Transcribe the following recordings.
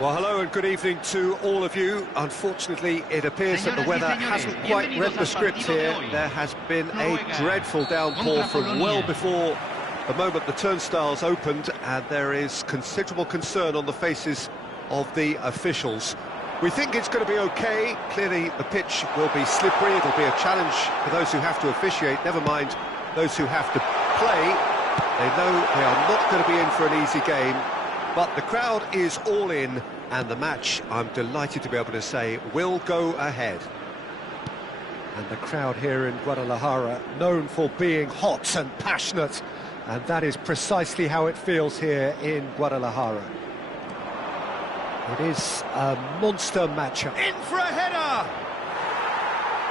Well, hello and good evening to all of you. Unfortunately, it appears that the weather hasn't quite read the script here. There has been a dreadful downpour from well before the moment the turnstiles opened, and there is considerable concern on the faces of the officials. We think it's going to be okay. Clearly, the pitch will be slippery. It'll be a challenge for those who have to officiate, never mind those who have to play. They know they are not going to be in for an easy game. But the crowd is all in, and the match, I'm delighted to be able to say, will go ahead. And the crowd here in Guadalajara, known for being hot and passionate, and that is precisely how it feels here in Guadalajara. It is a monster matchup. In for a header!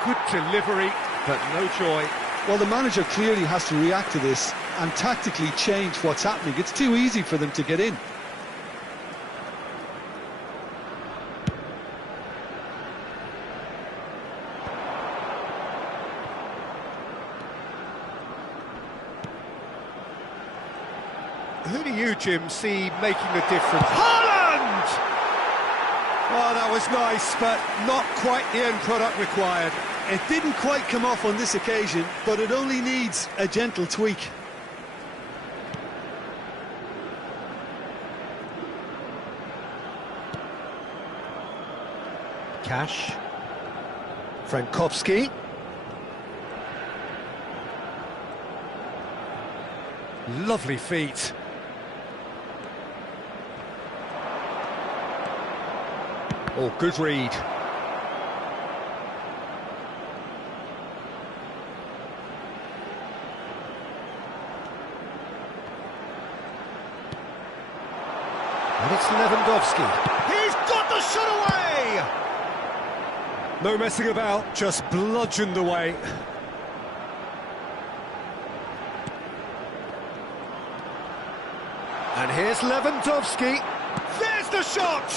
Good delivery, but no joy. Well, the manager clearly has to react to this and tactically change what's happening. It's too easy for them to get in. Who do you, Jim, see making the difference? Haaland! Oh, that was nice, but not quite the end product required. It didn't quite come off on this occasion, but it only needs a gentle tweak. Cash. Frankowski. Lovely feet. Oh, good read. And it's Lewandowski. He's got the shot away! No messing about, just bludgeoned away. And here's Lewandowski. There's the shot!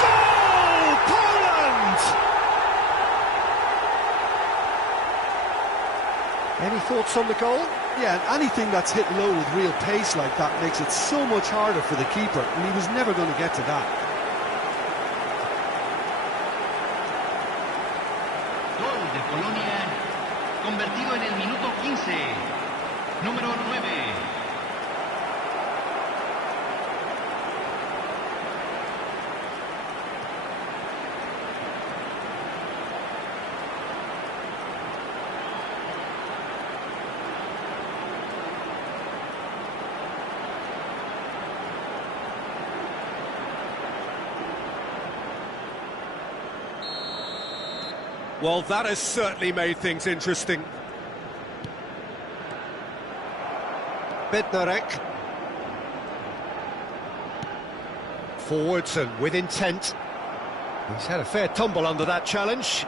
Goal! Poland! Any thoughts on the goal? Yeah, and anything that's hit low with real pace like that makes it so much harder for the keeper, and he was never going to get to that. Gol de Polonia, convertido en el minuto 15, número 9. Well, that has certainly made things interesting. Bednarek. Forwards and with intent. He's had a fair tumble under that challenge.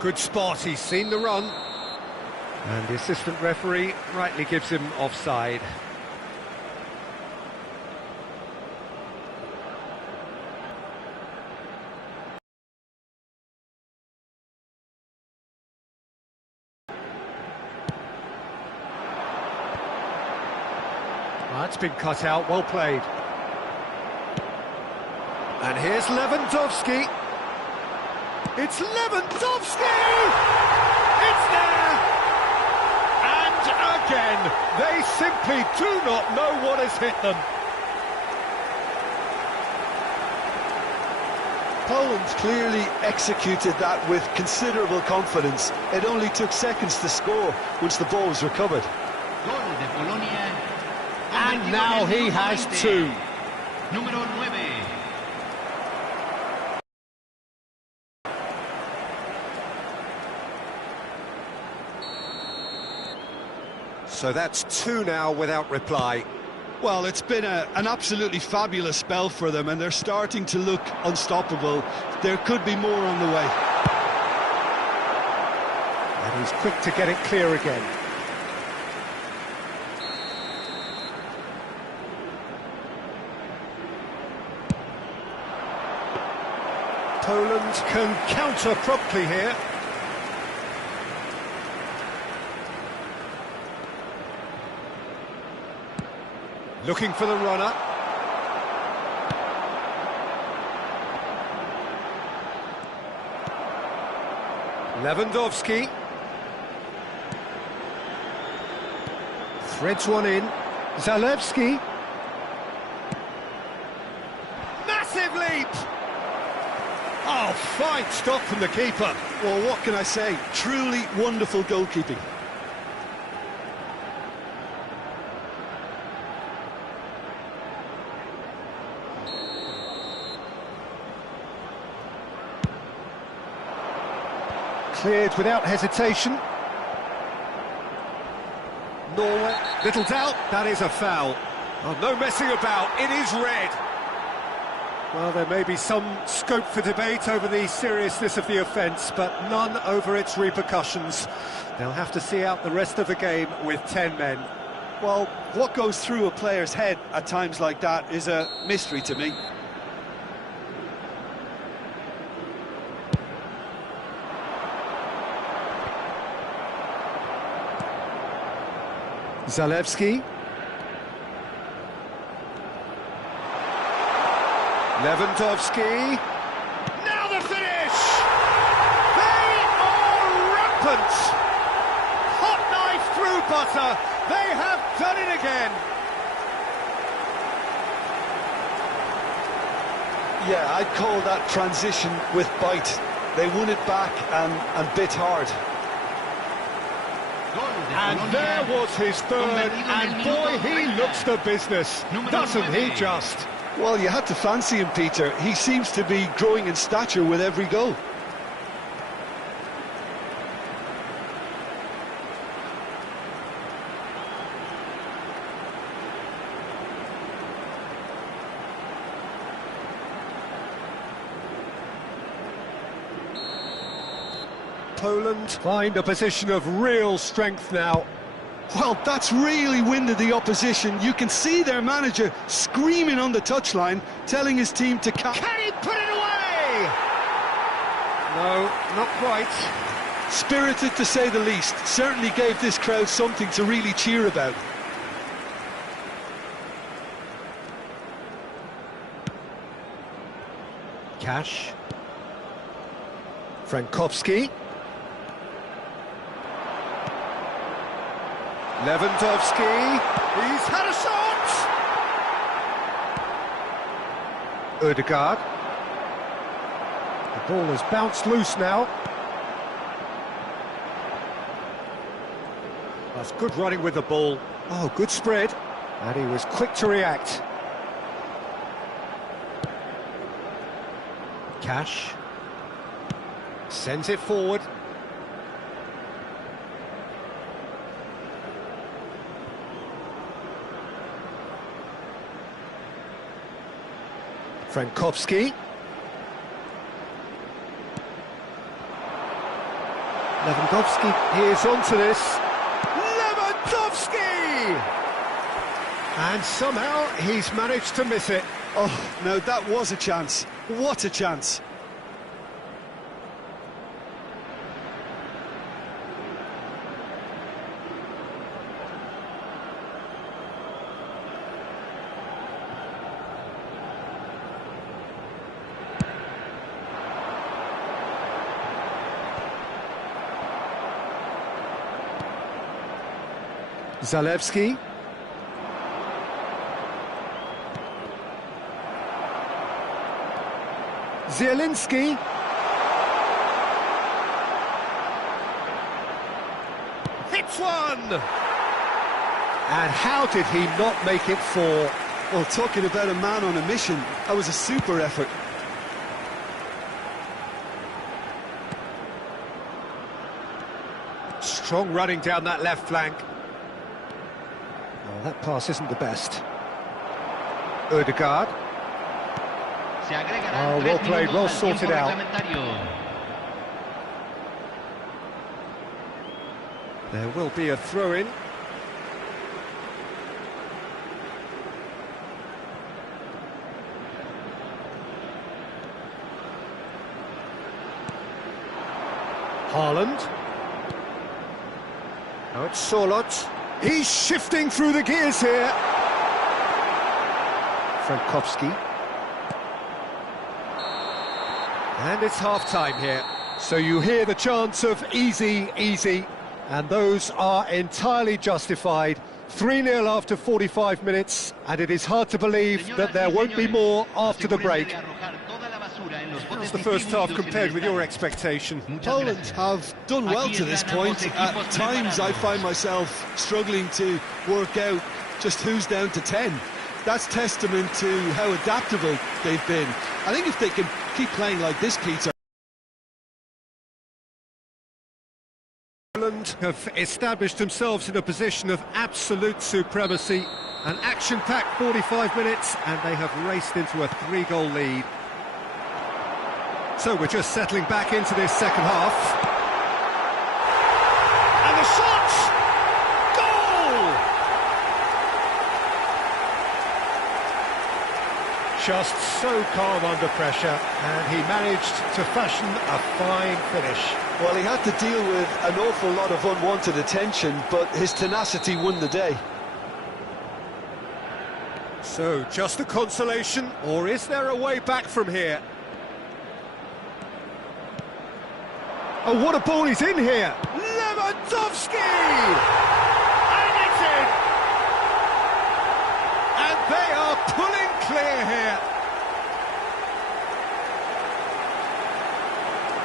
Good spot, he's seen the run. And the assistant referee rightly gives him offside. That's been cut out, well played. And here's Lewandowski. It's Lewandowski! It's there! And again, they simply do not know what has hit them. Poland clearly executed that with considerable confidence. It only took seconds to score once the ball was recovered. Gol de Polonia. And now he has two. Número 9. So that's two now without reply. Well, it's been an absolutely fabulous spell for them, and they're starting to look unstoppable. There could be more on the way. And he's quick to get it clear again. Poland can counter promptly here. Looking for the runner. Lewandowski. Threads one in. Zalewski. Massive leap! Oh, fine stop from the keeper. Well, what can I say? Truly wonderful goalkeeping. Cleared without hesitation. Norway, little doubt, that is a foul. Oh, no messing about, it is red. Well, there may be some scope for debate over the seriousness of the offence, but none over its repercussions. They'll have to see out the rest of the game with 10 men. Well, what goes through a player's head at times like that is a mystery to me. Zalewski. Lewandowski. Now the finish! They are rampant! Hot knife through butter. They have done it again. Yeah, I'd call that transition with bite. They won it back and bit hard. And there was his third, and boy, he looks the business, doesn't he just? Well, you had to fancy him, Peter. He seems to be growing in stature with every goal. Poland find a position of real strength now. Well, that's really winded the opposition. You can see their manager screaming on the touchline, telling his team to Can he put it away? No, not quite. Spirited, to say the least. Certainly gave this crowd something to really cheer about. Cash. Frankowski. Lewandowski, he's had a shot! Ødegaard. The ball has bounced loose now. That's good running with the ball. Oh, good spread. And he was quick to react. Cash. Sends it forward. Frankowski. Lewandowski is onto this. Lewandowski! And somehow he's managed to miss it. Oh, no, that was a chance. What a chance. Zalewski. Zielinski. Hits one! And how did he not make it four? Well, talking about a man on a mission, that was a super effort. Strong running down that left flank. Well, that pass isn't the best. Ødegaard. Oh, well played, well sorted out. There will be a throw-in. Haaland. Now it's Solot. He's shifting through the gears here. Frankowski. And it's half-time here. So you hear the chants of easy, easy, and those are entirely justified. 3-0 after 45 minutes, and it is hard to believe that there won't be more after the break. How's the first half compared with your expectation? Poland have done well to this point. At times I find myself struggling to work out just who's down to 10. That's testament to how adaptable they've been. I think if they can keep playing like this, Peter. Poland have established themselves in a position of absolute supremacy. An action-packed 45 minutes, and they have raced into a 3-goal lead. So we're just settling back into this second half. And the shot! Goal! Just so calm under pressure, and he managed to fashion a fine finish. Well, he had to deal with an awful lot of unwanted attention, but his tenacity won the day. So, just a consolation, or is there a way back from here? Oh, what a ball he's in here! Lewandowski! And it's in! And they are pulling clear here.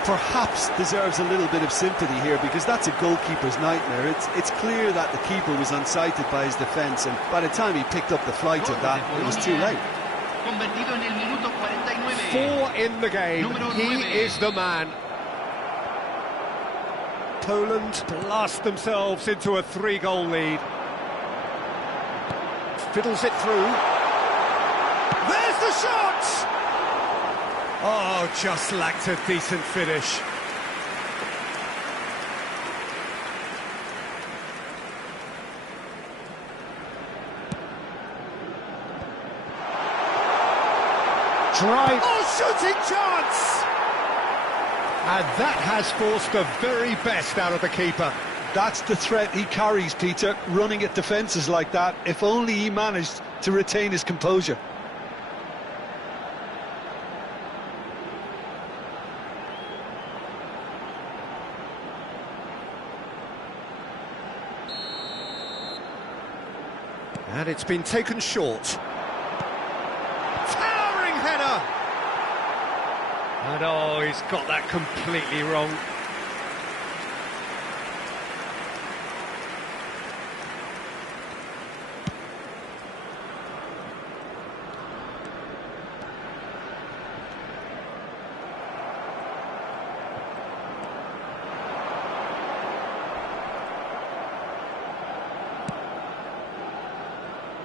Perhaps deserves a little bit of sympathy here, because that's a goalkeeper's nightmare. It's clear that the keeper was unsighted by his defence, and by the time he picked up the flight of that, it was too late. 4 in the game. He is the man. Poland blast themselves into a 3-goal lead. Fiddles it through. There's the shot! Oh, just lacked a decent finish. Drive. Oh, shooting chance! And that has forced the very best out of the keeper. That's the threat he carries, Peter, running at defences like that. If only he managed to retain his composure. And it's been taken short. Towering header! And oh, he's got that completely wrong.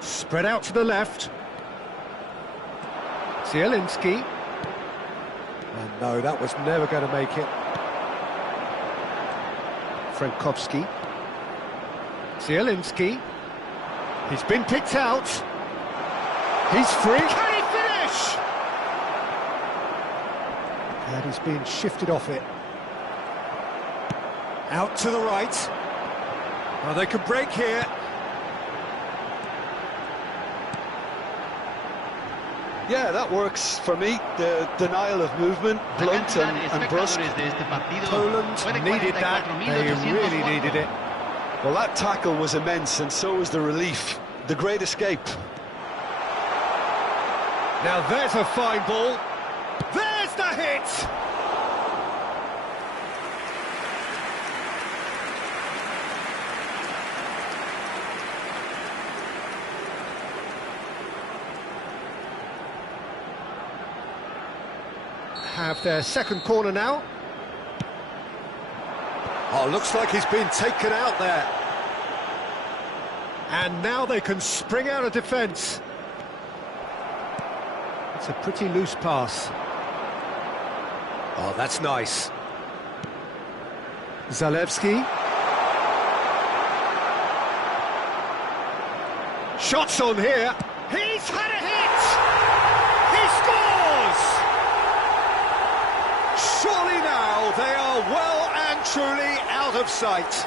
Spread out to the left. Zielinski. And no, that was never going to make it. Frankowski. Zielinski. He's been picked out. He's free. Can he finish? And he's being shifted off it. Out to the right. Oh, they can break here. Yeah, that works for me. The denial of movement, blunt and brusque. Poland needed that. They really needed it. Well, that tackle was immense, and so was the relief. The great escape. Now there's a fine ball. There's the hit! Have their second corner now. Oh, looks like he's been taken out there. And now they can spring out of defence. It's a pretty loose pass. Oh, that's nice. Zalewski. Shots on here. He's had a hit! He scores! Surely now they are well and truly out of sight.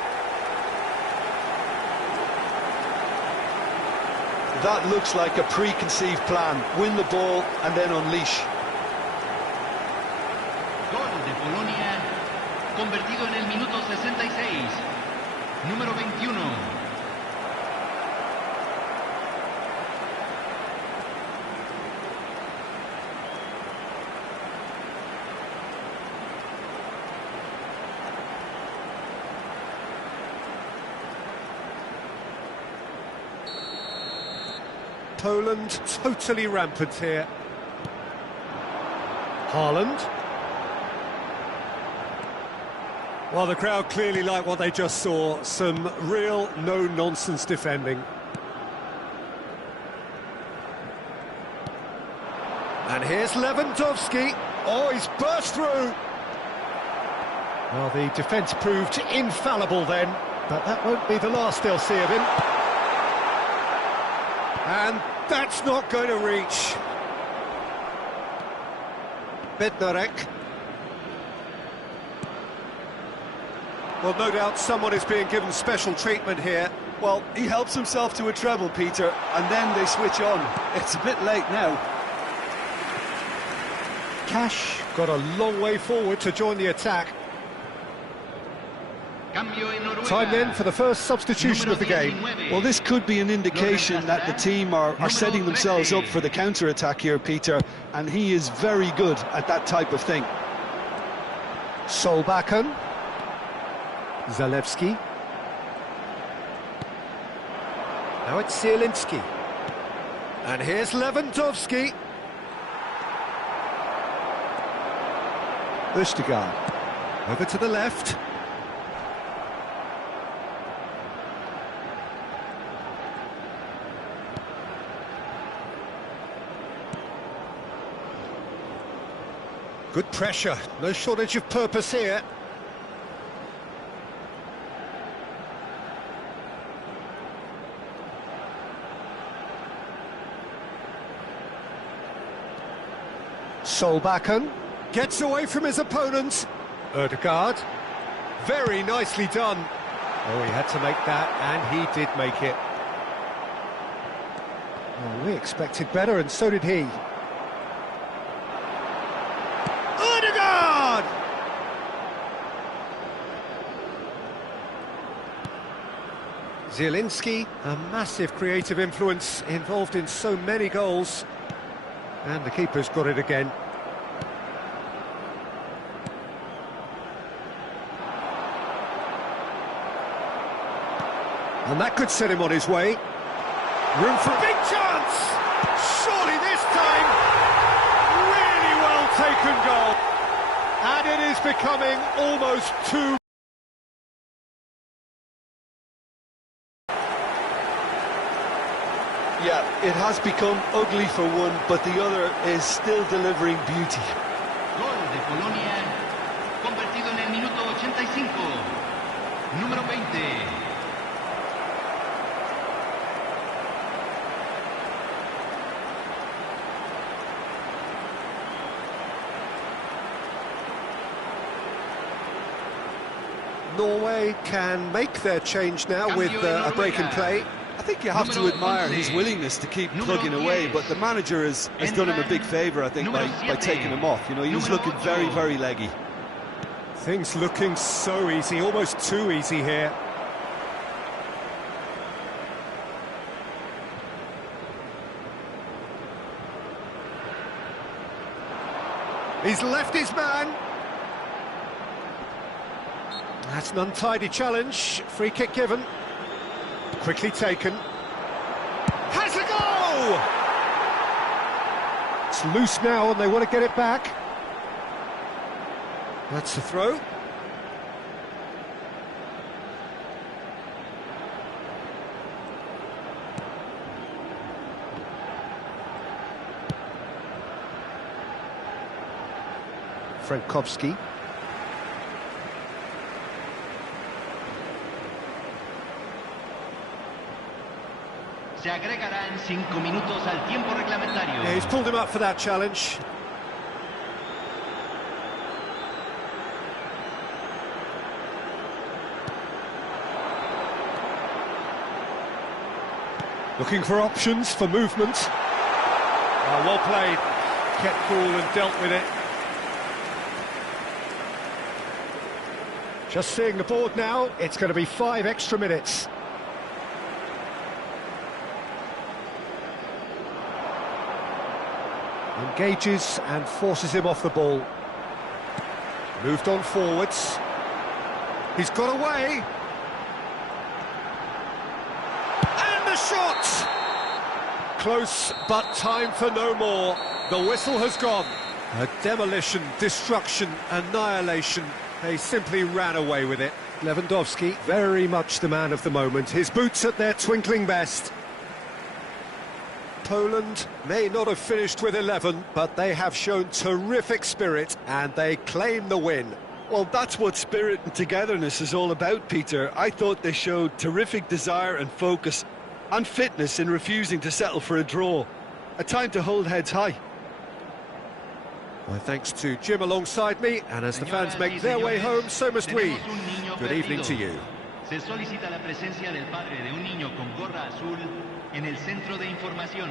That looks like a preconceived plan. Win the ball and then unleash. Gol de Polonia, convertido en el minuto 66. Número 21. Poland totally rampant here. Haaland. Well, the crowd clearly like what they just saw. Some real no-nonsense defending. And here's Lewandowski. Oh, he's burst through. Well, the defence proved infallible then, but that won't be the last they'll see of him. And that's not going to reach. Bednarek. Well, no doubt someone is being given special treatment here. Well, he helps himself to a treble, Peter, and then they switch on. It's a bit late now. Cash got a long way forward to join the attack. Time then for the first substitution of the game. Well, this could be an indication that the team are setting themselves up for the counter-attack here, Peter, and he is very good at that type of thing. Solbakken. Zalewski. Now it's Zielinski. And here's Lewandowski. Østegård. Over to the left. Good pressure, no shortage of purpose here. Solbakken gets away from his opponent. Ødegaard, very nicely done. Oh, he had to make that, and he did make it. Well, we expected better, and so did he. Ødegaard! Zielinski, a massive creative influence, involved in so many goals. And the keeper's got it again. And that could set him on his way. Room for a big chance! Surely this time! Really well taken goal. And it is becoming almost too... Yeah, it has become ugly for one, but the other is still delivering beauty. Gol de Polonia, convertido en el minuto 85. Número 20. Norway can make their change now with a break in play. I think you have to admire his willingness to keep plugging away, but the manager has done him a big favour, I think, by taking him off. You know, he was looking very, very leggy. Things looking so easy, almost too easy here. He's left his man. That's an untidy challenge. Free kick given. Quickly taken. Has a goal! It's loose now and they want to get it back. That's the throw. Frankowski. Se agregarán 5 minutos al tiempo reglamentario. Yeah, he's pulled him up for that challenge. Looking for options, for movement. Oh, well played. Kept cool and dealt with it. Just seeing the board now, it's going to be 5 extra minutes. Engages and forces him off the ball. Moved on forwards. He's got away. And the shot! Close, but time for no more. The whistle has gone. A demolition, destruction, annihilation. They simply ran away with it. Lewandowski, very much the man of the moment. His boots at their twinkling best. Poland may not have finished with 11, but they have shown terrific spirit and they claim the win. Well, that's what spirit and togetherness is all about, Peter. I thought they showed terrific desire and focus and fitness in refusing to settle for a draw. A time to hold heads high. My thanks to Jim alongside me, and as the fans make their way home, so must we. Good evening to you. Se solicita la presencia del padre de un niño con gorra azul en el centro de información.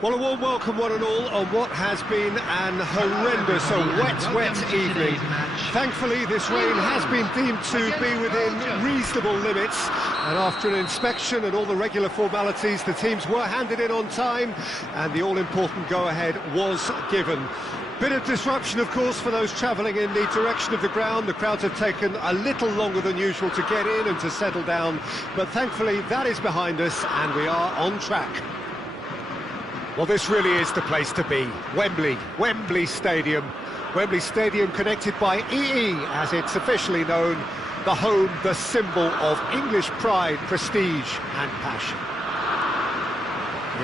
Well, a warm welcome one and all on what has been an horrendous, wet evening. Thankfully, this rain has been deemed to be within reasonable limits, and after an inspection and all the regular formalities, the teams were handed in on time, and the all-important go-ahead was given. Bit of disruption, of course, for those travelling in the direction of the ground. The crowds have taken a little longer than usual to get in and to settle down, but thankfully that is behind us, and we are on track. Well, this really is the place to be. Wembley Stadium. Wembley Stadium connected by EE, as it's officially known, the home, the symbol of English pride, prestige and passion.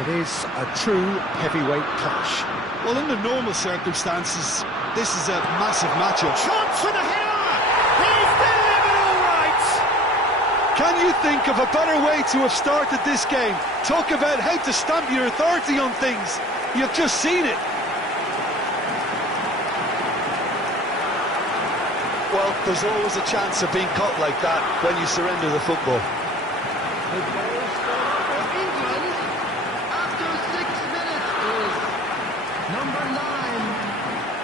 It is a true heavyweight clash. Well, under normal circumstances, this is a massive matchup. Chance for the header! He's delivered all right! Can you think of a better way to have started this game? Talk about how to stamp your authority on things. You've just seen it. Well, there's always a chance of being caught like that when you surrender the football. After 6 minutes is number 9,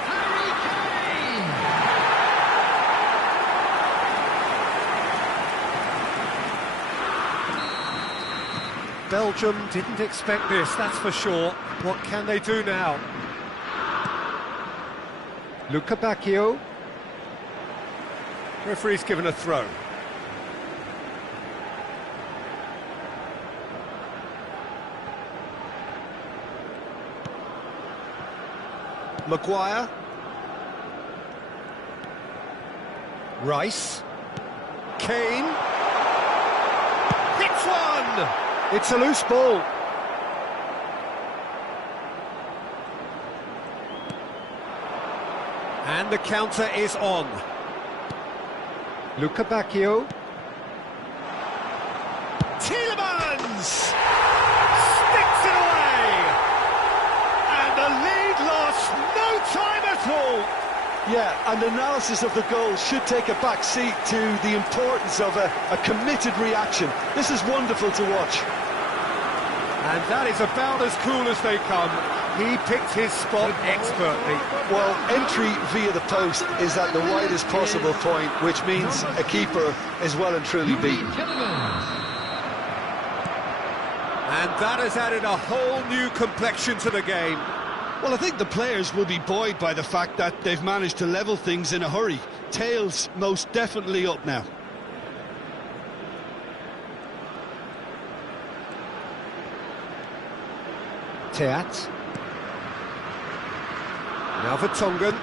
Harry Belgium didn't expect this, that's for sure. What can they do now? Luca Bacchio. Referee's given a throw. Maguire. Rice. Kane. Hits one! It's a loose ball. And the counter is on. Luca Bacchio. Tielemans! Sticks it away! And the lead lost no time at all! Yeah, and analysis of the goal should take a back seat to the importance of a committed reaction. This is wonderful to watch. And that is about as cool as they come. He picked his spot expertly. Well, entry via the post is at the widest possible point, which means a keeper is well and truly beaten. And that has added a whole new complexion to the game. Well, I think the players will be buoyed by the fact that they've managed to level things in a hurry. Tails most definitely up now. Teat. Now for Tongan.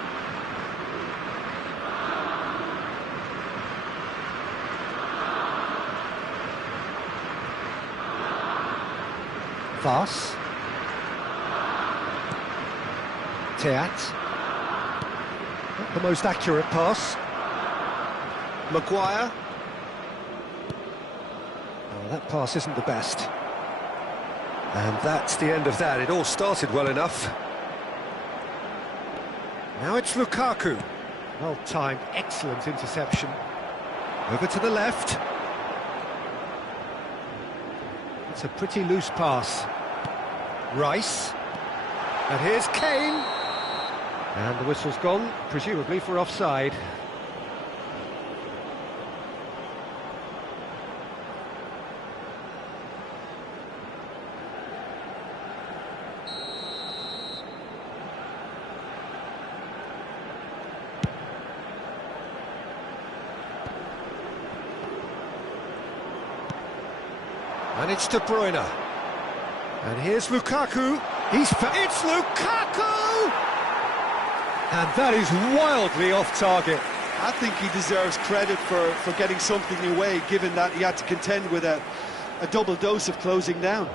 Vaz. Teat. Not the most accurate pass. Maguire. Oh, that pass isn't the best. And that's the end of that. It all started well enough. Now it's Lukaku. Well-timed, excellent interception. Over to the left. It's a pretty loose pass. Rice. And here's Kane. And the whistle's gone, presumably for offside. And it's De Bruyne. And here's Lukaku. It's Lukaku! And that is wildly off target. I think he deserves credit for getting something away, given that he had to contend with a double dose of closing down.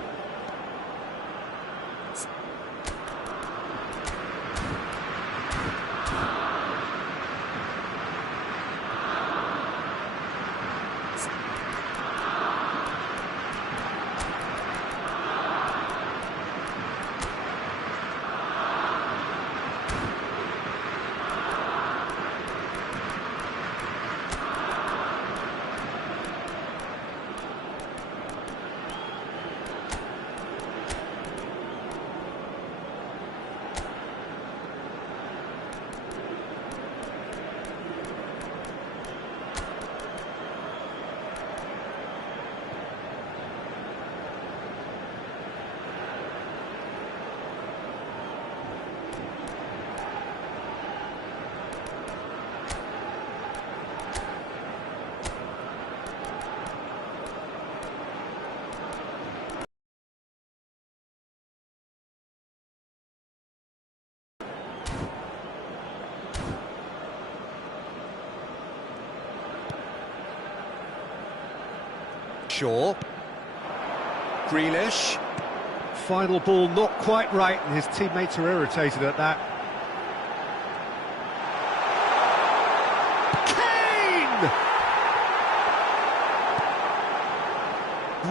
Shaw. Grealish. Final ball not quite right, and his teammates are irritated at that. Kane!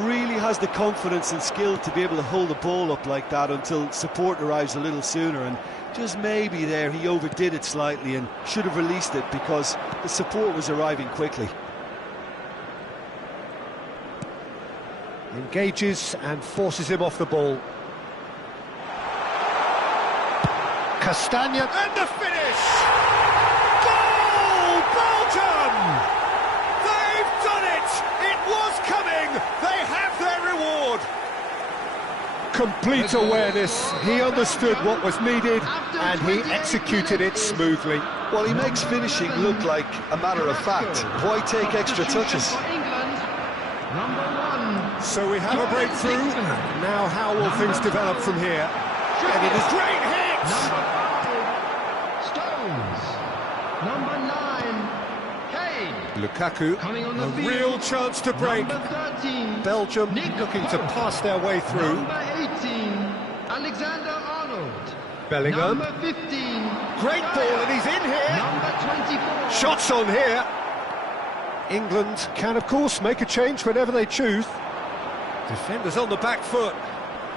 Really has the confidence and skill to be able to hold the ball up like that until support arrives a little sooner, and just maybe there he overdid it slightly and should have released it because the support was arriving quickly. Engages and forces him off the ball. Castagna, and the finish! Goal! Belgium! They've done it! It was coming! They have their reward! complete awareness. He understood what was needed and he executed it smoothly. Well, he makes finishing look like a matter of fact. Why take extra touches? So we have a breakthrough. Now how will things develop from here? And it is great hit! Number 5, Stones. Number 9, Kane. Lukaku, Coming on the a field. real chance to break. Number 13, Belgium Nick looking to Pope. pass their way through. Number 18, Alexander-Arnold. Bellingham. Number 15, Great ball and he's in here. Number 24. Shots on here. England can, of course, make a change whenever they choose. Defenders on the back foot.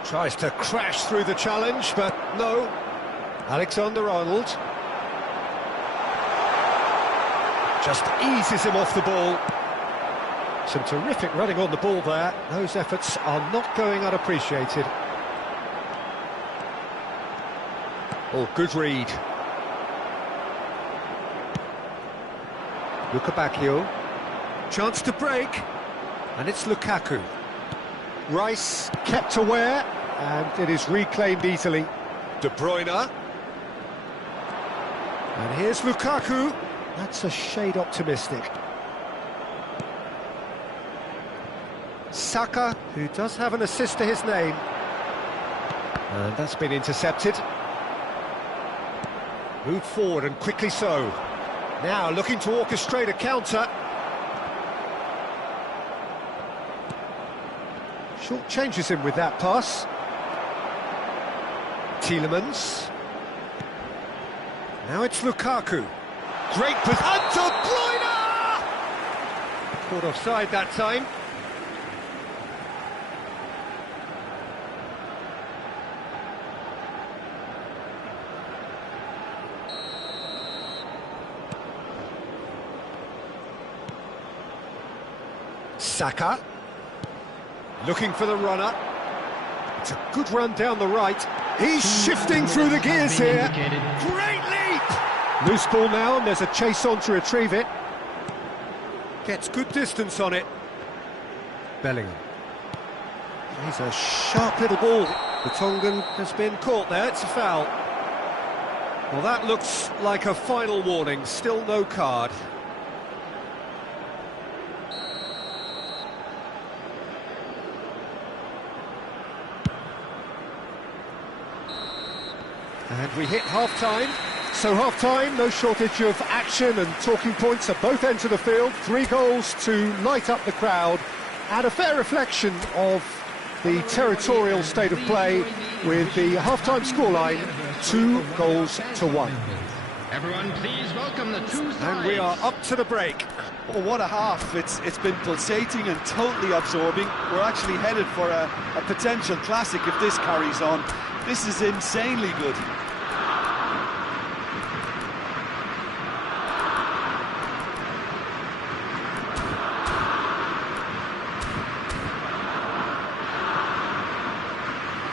Tries to crash through the challenge, but no. Alexander-Arnold. Just eases him off the ball. Some terrific running on the ball there. Those efforts are not going unappreciated. Oh, good read. Lukabakio. Chance to break. And it's Lukaku. Rice kept aware, and it is reclaimed easily. De Bruyne. And here's Lukaku. That's a shade optimistic. Saka, who does have an assist to his name. And that's been intercepted. Moved forward and quickly so. Now looking to orchestrate a counter. Short changes him with that pass. Tielemans. Now it's Lukaku. Great position. And De Bruyne! Caught offside that time. Saka. Looking for the runner. It's a good run down the right. He's shifting through the gears here. Great leap! Loose ball now, and there's a chase on to retrieve it. Gets good distance on it. Bellingham. He's a sharp little ball. The Tongan has been caught there. It's a foul. Well, that looks like a final warning. Still no card. And we hit half-time. So half-time, no shortage of action and talking points at both ends of the field. 3 goals to light up the crowd, and a fair reflection of the territorial state of play with the half-time scoreline 2-1. Everyone, please welcome the two sides. And we are up to the break. Oh, what a half. It's been pulsating and totally absorbing. We're actually headed for a potential classic if this carries on. This is insanely good.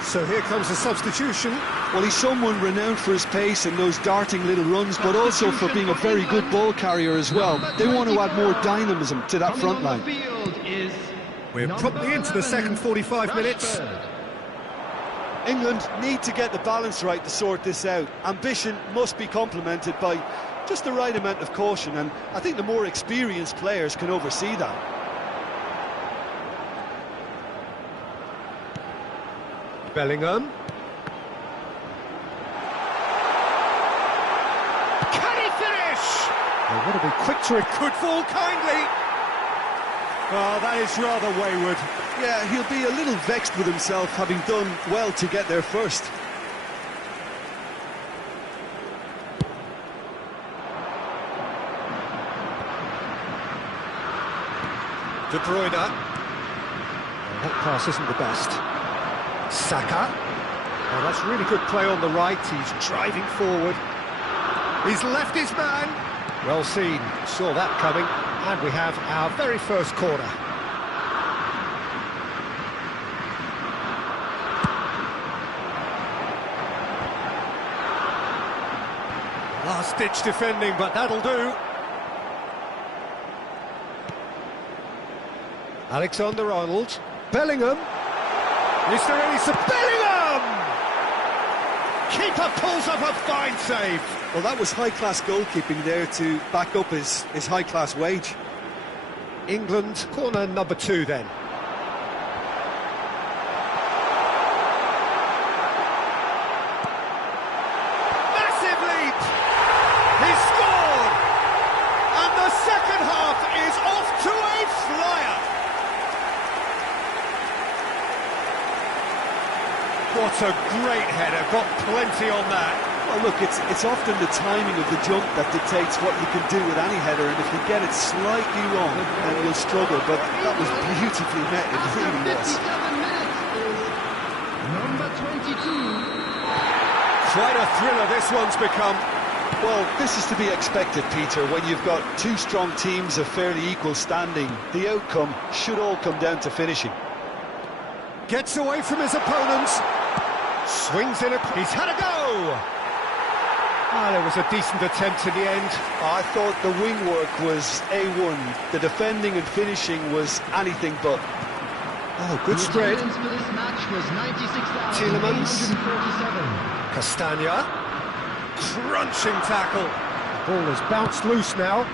So here comes a substitution. Well, he's someone renowned for his pace and those darting little runs, but also for being a very good ball carrier as well. They want to add more dynamism to that front line. We're promptly into the second 45 minutes. England need to get the balance right to sort this out. Ambition must be complemented by just the right amount of caution, and I think the more experienced players can oversee that. Bellingham. Can he finish? They want to be quick to it. Could fall kindly. Oh, that is rather wayward. Yeah, he'll be a little vexed with himself, having done well to get there first. De Bruyne. That pass isn't the best. Saka. Oh, that's really good play on the right. He's driving forward. He's left his man. Well seen. Saw that coming. And we have our very first corner. Last-ditch defending, but that'll do. Alexander-Arnold. Bellingham. Is there any... Bellingham! Keeper pulls up a fine save. Well, that was high-class goalkeeping there to back up his high-class wage. England, corner number 2 then. Massive leap! He's scored! And the second half is off to a flyer! What a great header, got plenty on that. Well, look, it's often the timing of the jump that dictates what you can do with any header, and if you get it slightly wrong, then you'll struggle, but that was beautifully met, it really was. Number 22. Quite a thriller this one's become. Well, this is to be expected, Peter, when you've got two strong teams of fairly equal standing. The outcome should all come down to finishing. Gets away from his opponents. Swings in he's had a go! Ah, there was a decent attempt in the end. I thought the wing work was A1. The defending and finishing was anything but. Oh, good spread. For this match was Tielemans. 96,847. Castagna. Crunching tackle. The ball has bounced loose now.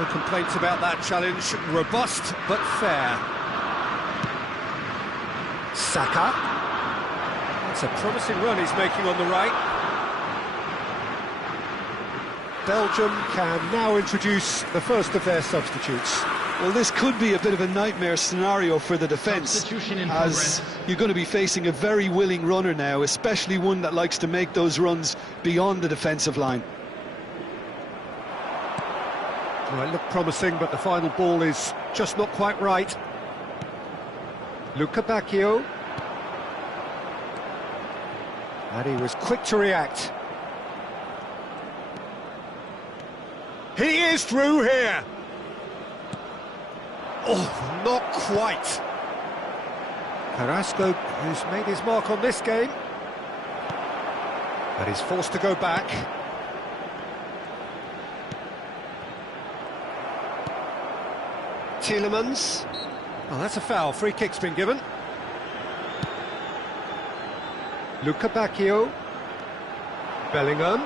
No complaints about that challenge. Robust, but fair. Saka. That's a promising run he's making on the right. Belgium can now introduce the first of their substitutes. Well, this could be a bit of a nightmare scenario for the defence, Substitution in as progress. you're going to be facing a very willing runner now, especially one that likes to make those runs beyond the defensive line. Well, it looked promising, but the final ball is just not quite right. Luca Bacchio. And he was quick to react. He is through here. Oh, not quite. Carrasco, who's made his mark on this game, but he's forced to go back. Tielemans. Oh, that's a foul. Free kick's been given. Luca Bacchio. Bellingham.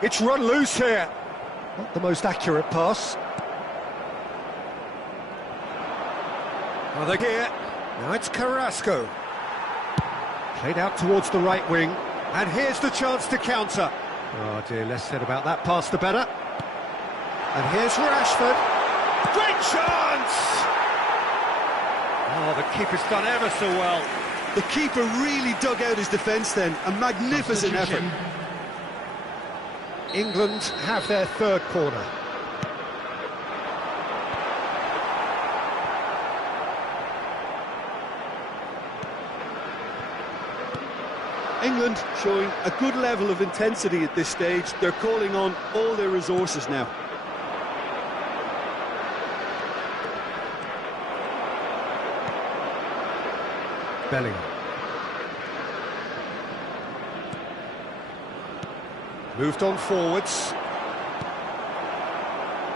It's run loose here. Not the most accurate pass. Well, they're here. Now it's Carrasco. Played out towards the right wing. And here's the chance to counter. Oh dear, less said about that pass the better. And here's Rashford. Great chance! Oh, the keeper's done ever so well. The keeper really dug out his defence then. A magnificent effort. England have their third corner. England showing a good level of intensity at this stage. They're calling on all their resources now. Bellingham. Moved on forwards.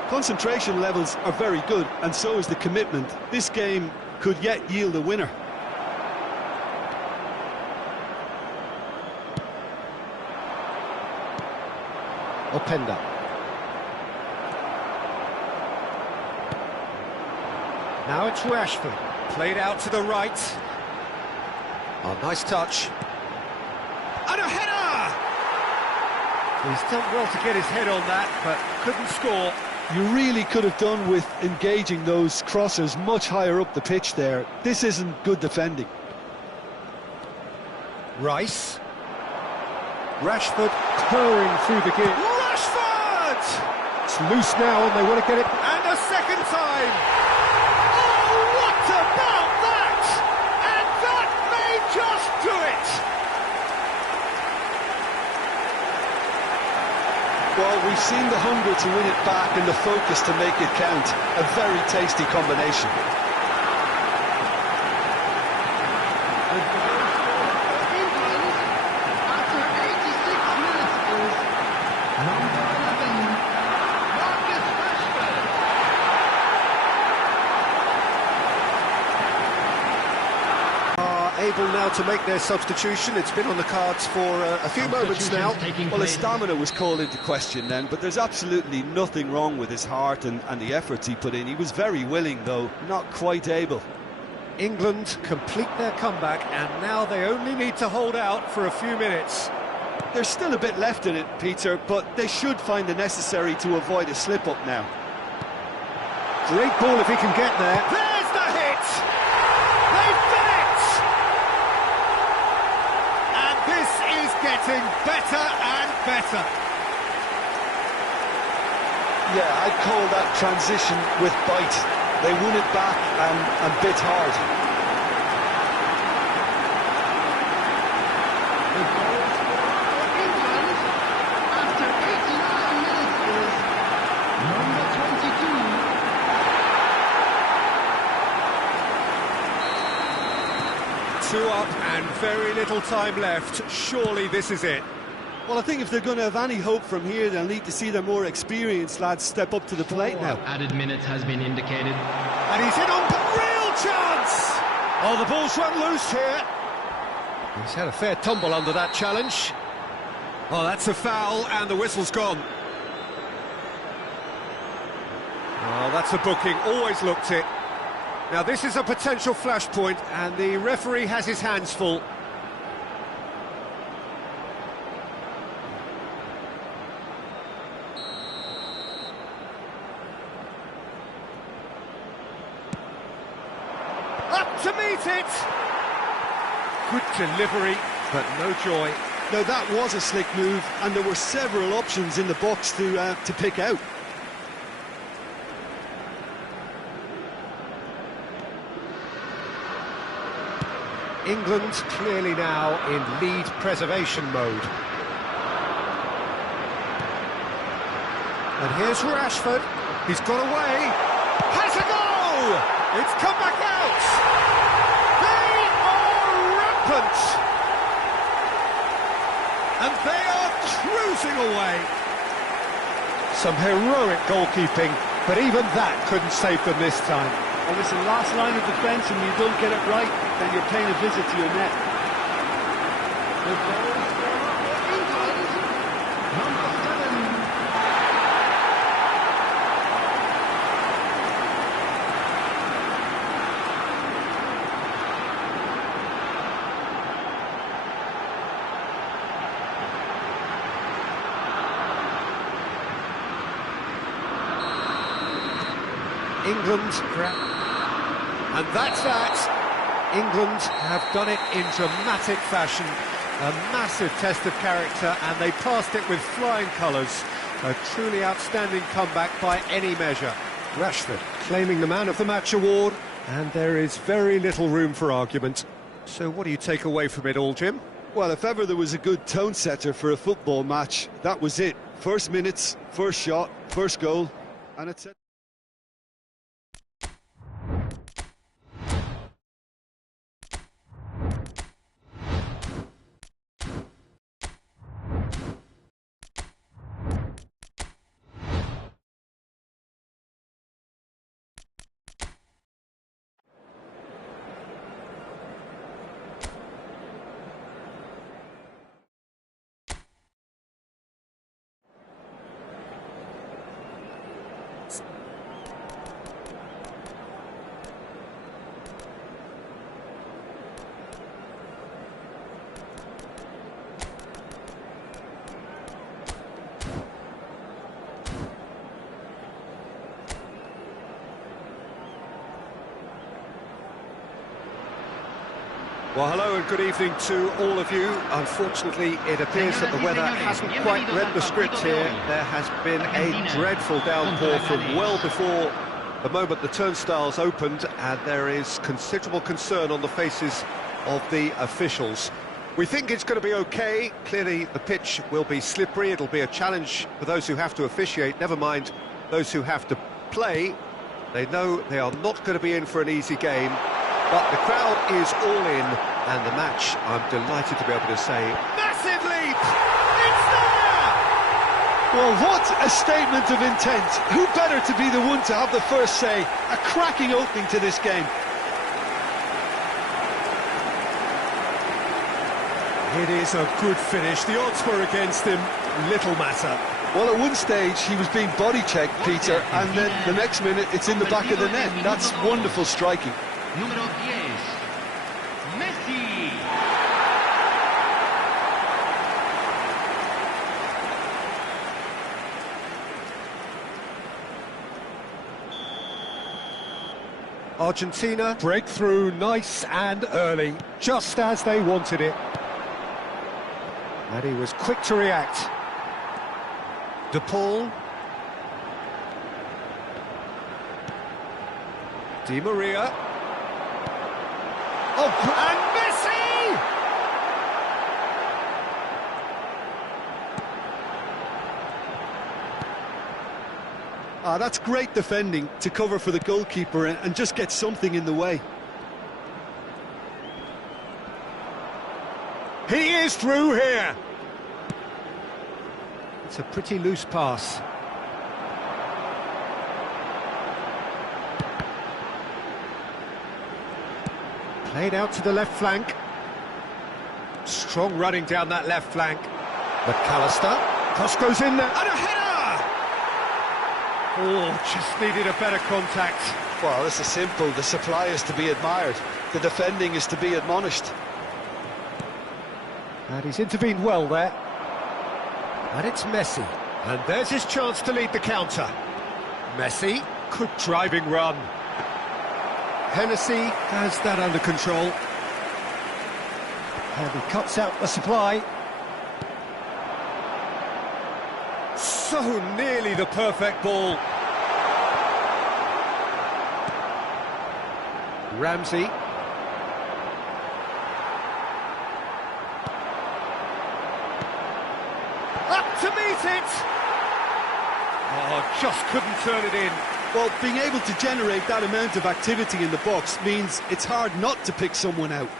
Concentration levels are very good, and so is the commitment. This game could yet yield a winner. Openda. Now it's Rashford. Played out to the right. Oh, nice touch. And a header! He's done well to get his head on that, but couldn't score. You really could have done with engaging those crossers much higher up the pitch there. This isn't good defending. Rice. Rashford purring through the gear. Rashford! It's loose now and they want to get it. And a second time! Oh, what about that? And that may just do it! Well, we've seen the hunger to win it back and the focus to make it count. A very tasty combination. able now to make their substitution. It's been on the cards for a few moments now. Well, his stamina was called into question then, but there's absolutely nothing wrong with his heart and the efforts he put in. He was very willing, though, not quite able. England complete their comeback, and now they only need to hold out for a few minutes. There's still a bit left in it, Peter, but they should find the necessary to avoid a slip-up now. Great ball if he can get there. There's the hit! They've done it! And this is getting better and better. Yeah, I'd call that transition with bite. They won it back and bit hard. After 89 minutes is number 22. 2 up and very little time left. Surely this is it. Well, I think if they're going to have any hope from here, they'll need to see their more experienced lads step up to the plate now. Added minutes has been indicated. And he's in on real chance! Oh, the ball's run loose here. He's had a fair tumble under that challenge. Oh, that's a foul, and the whistle's gone. Oh, that's a booking, always looked it. Now, this is a potential flashpoint, and the referee has his hands full. Up to meet it! Good delivery, but no joy. Now, that was a slick move, and there were several options in the box to pick out. England clearly now in lead preservation mode. And here's Rashford. He's got away. Has a goal! It's come back out! They are rampant! And they are cruising away. Some heroic goalkeeping, but even that couldn't save them this time. Well, listen, last line of defence, and you don't get it right, then you're paying a visit to your net. England, and that's that. England have done it in dramatic fashion, a massive test of character, and they passed it with flying colours. A truly outstanding comeback by any measure. Rashford claiming the Man of the Match award, and there is very little room for argument. So what do you take away from it all, Jim? Well, if ever there was a good tone setter for a football match, that was it. First minutes, first shot, first goal, and it's it. Well, hello and good evening to all of you. Unfortunately, it appears that the weather hasn't quite read the script here. There has been a dreadful downpour from well before the moment the turnstiles opened, and there is considerable concern on the faces of the officials. We think it's going to be okay. Clearly, the pitch will be slippery. It'll be a challenge for those who have to officiate, never mind those who have to play. They know they are not going to be in for an easy game. But the crowd is all in, and the match, I'm delighted to be able to say, massive leap! It's there! Well, what a statement of intent. Who better to be the one to have the first say? A cracking opening to this game. It is a good finish. The odds were against him. Little matter. Well, at one stage he was being body checked, Peter, and then the next minute it's in the back of the net. That's wonderful striking. Número 10, Messi. Argentina break through nice and early, just as they wanted it. And he was quick to react. De Paul. Di Maria. Oh, and Messi! That's great defending to cover for the goalkeeper and just get something in the way. He is through here. It's a pretty loose pass. Played out to the left flank. Strong running down that left flank. McAllister. Cross goes in there. And a header! Oh, just needed a better contact. Well, this is simple. The supply is to be admired. The defending is to be admonished. And he's intervened well there. And it's Messi. And there's his chance to lead the counter. Messi, good driving run. Hennessy has that under control. And he cuts out the supply. So nearly the perfect ball. Ramsey. Up to meet it! Oh, just couldn't turn it in. Well, being able to generate that amount of activity in the box means it's hard not to pick someone out.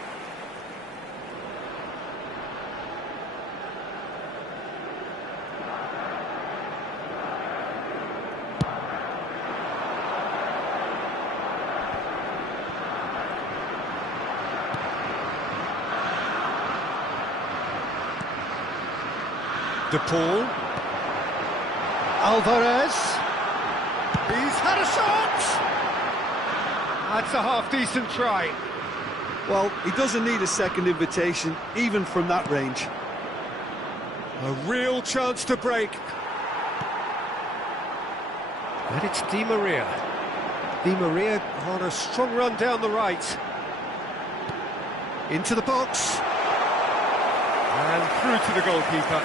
De Paul. Alvarez. He's had a shot! That's a half-decent try. Well, he doesn't need a second invitation, even from that range. A real chance to break. And it's Di Maria. Di Maria on a strong run down the right. Into the box. And through to the goalkeeper.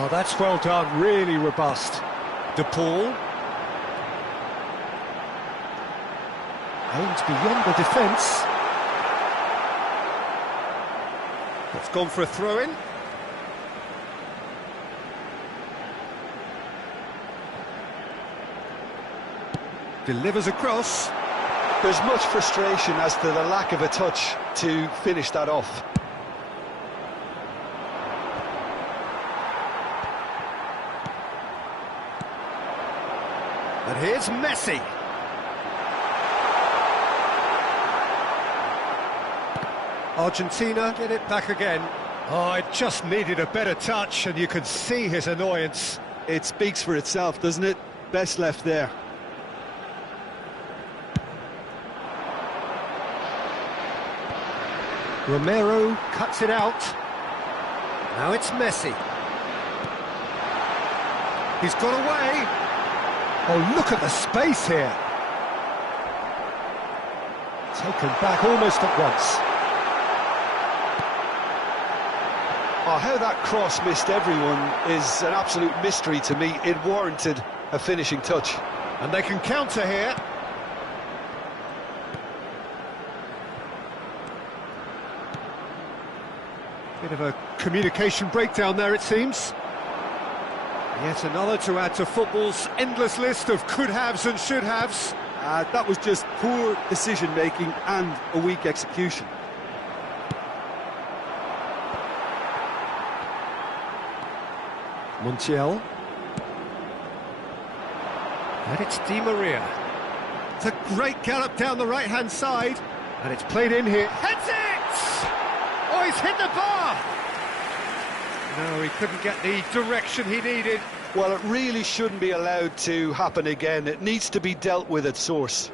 Oh, that's well done, really robust. De Paul. Aims beyond the defence. It's gone for a throw-in. Delivers across. There's much frustration as to the lack of a touch to finish that off. And here's Messi. Argentina get it back again. Oh, it just needed a better touch, and you could see his annoyance. It speaks for itself, doesn't it? Best left there. Romero cuts it out. Now it's Messi. He's got away. Oh, look at the space here. Taken back almost at once. Oh, how that cross missed everyone is an absolute mystery to me. It warranted a finishing touch. And they can counter here. Bit of a communication breakdown there, it seems. Yet another to add to football's endless list of could-haves and should-haves. That was just poor decision-making and a weak execution. Montiel. And it's Di Maria. It's a great gallop down the right-hand side. And it's played in here. Heads it! Oh, he's hit the bar! No, he couldn't get the direction he needed. Well, it really shouldn't be allowed to happen again. It needs to be dealt with at source.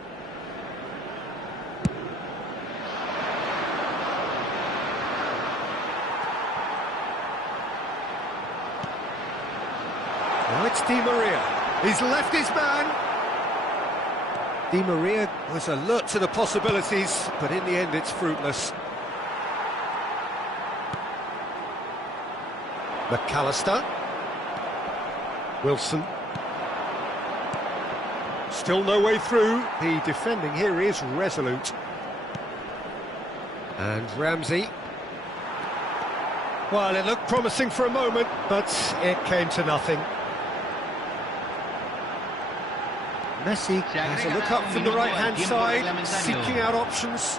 Now it's Di Maria. He's left his man. Di Maria was alert to the possibilities, but in the end it's fruitless. McAllister. Wilson. Still no way through. The defending here is resolute. And Ramsey. Well, it looked promising for a moment, but it came to nothing. Messi has a look up from the right-hand side, seeking out options.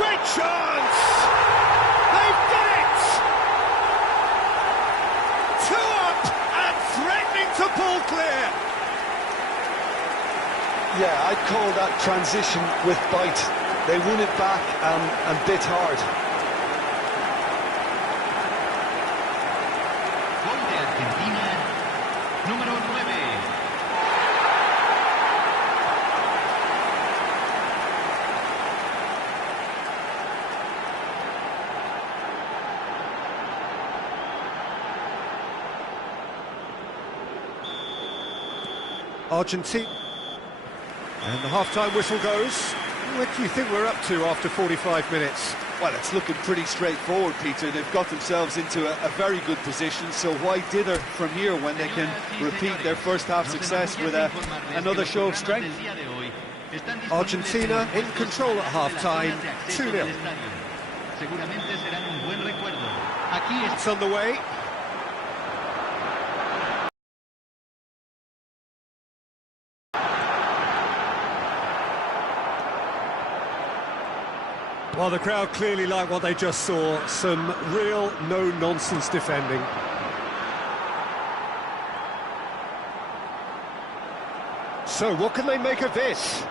Great chance! They've done it! 2 up and threatening to pull clear. Yeah, I'd call that transition with bite. They won it back and bit hard. Gol de Argentina, número 9. Argentina. And the half-time whistle goes. What do you think we're up to after 45 minutes? Well, it's looking pretty straightforward, Peter. They've got themselves into a very good position, so why dither from here when they can repeat their first-half success with another show of strength? Argentina in control at half-time, 2-0. It's on the way. Well, the crowd clearly like what they just saw. Some real no-nonsense defending. So, what can they make of this?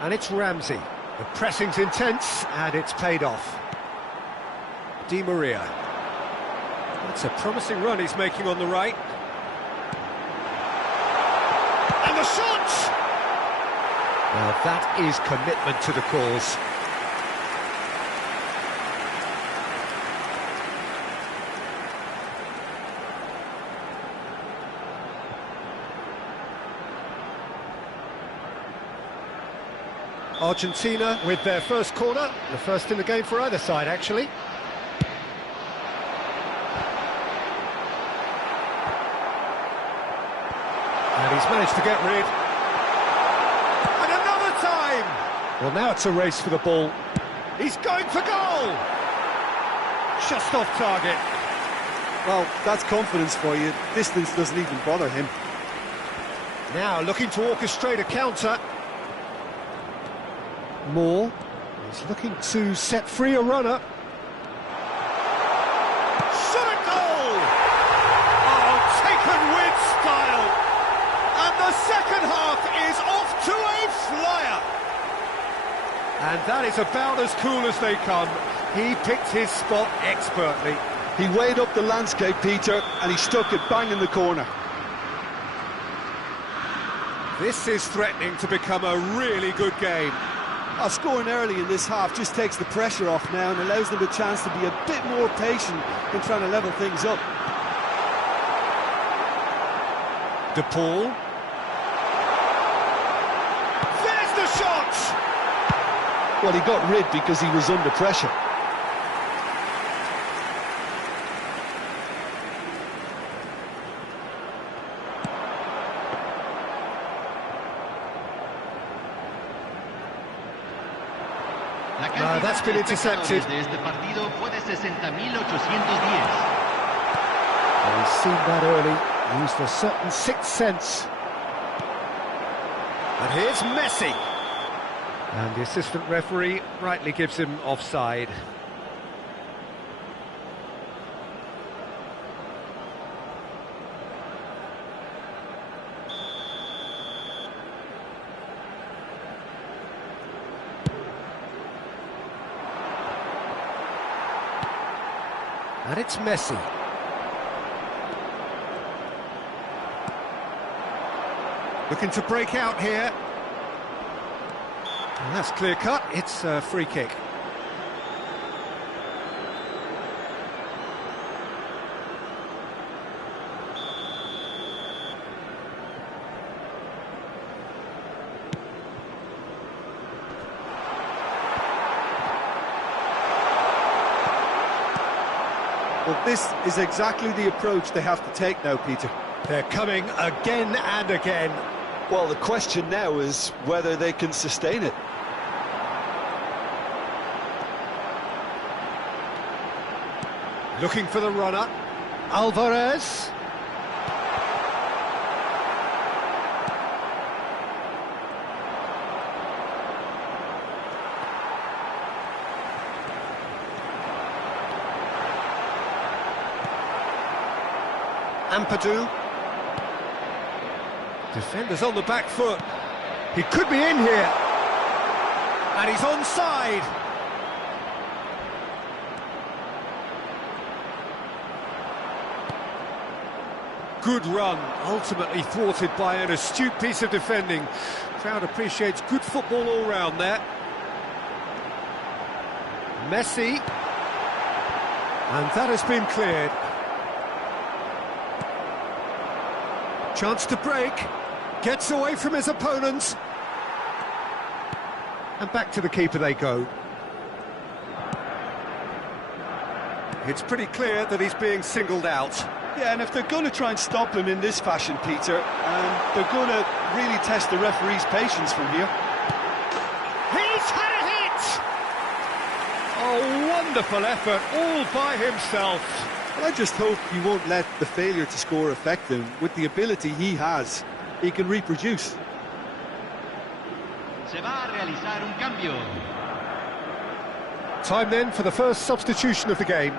And it's Ramsey. The pressing's intense, and it's paid off. Di Maria. That's a promising run he's making on the right. And the shot! Now, that is commitment to the cause. Argentina with their first corner, the first in the game for either side, actually. And he's managed to get rid. And another time! Well, now it's a race for the ball. He's going for goal! Just off target. Well, that's confidence for you. Distance doesn't even bother him. Now looking to orchestrate a counter. Moore is looking to set free a runner. Shot a goal! Oh, taken with style. And the second half is off to a flyer. And that is about as cool as they come. He picked his spot expertly. He weighed up the landscape, Peter, and he stuck it bang in the corner. This is threatening to become a really good game. Scoring early in this half just takes the pressure off now and allows them a chance to be a bit more patient in trying to level things up. De Paul. There's the shot! Well, he got rid because he was under pressure. That's been intercepted. De este partido fue de 60.810. He's seen that early, used a certain sixth sense. And here's Messi. And the assistant referee rightly gives him offside. And it's Messi. Looking to break out here. And that's clear cut, it's a free kick. Well, this is exactly the approach they have to take now, Peter. They're coming again and again. Well, the question now is whether they can sustain it. Looking for the runner. Alvarez. Ampadu. Defenders on the back foot. He could be in here. And he's onside. Good run, ultimately thwarted by an astute piece of defending. Crowd appreciates good football all round there. Messi. And that has been cleared. Chance to break, gets away from his opponents. And back to the keeper they go. It's pretty clear that he's being singled out. Yeah, and if they're going to try and stop him in this fashion, Peter, they're going to really test the referee's patience from here. He's had a hit! A wonderful effort, all by himself. Well, I just hope he won't let the failure to score affect him. With the ability he has, he can reproduce. Se va a realizar un cambio. Time then for the first substitution of the game.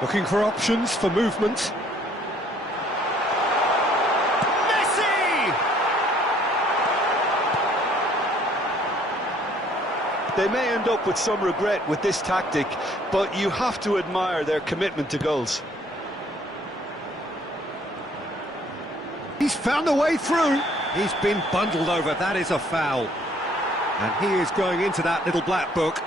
Looking for options for movement. Messi! They may end up with some regret with this tactic, but you have to admire their commitment to goals. He's found a way through. He's been bundled over, that is a foul. And he is going into that little black book.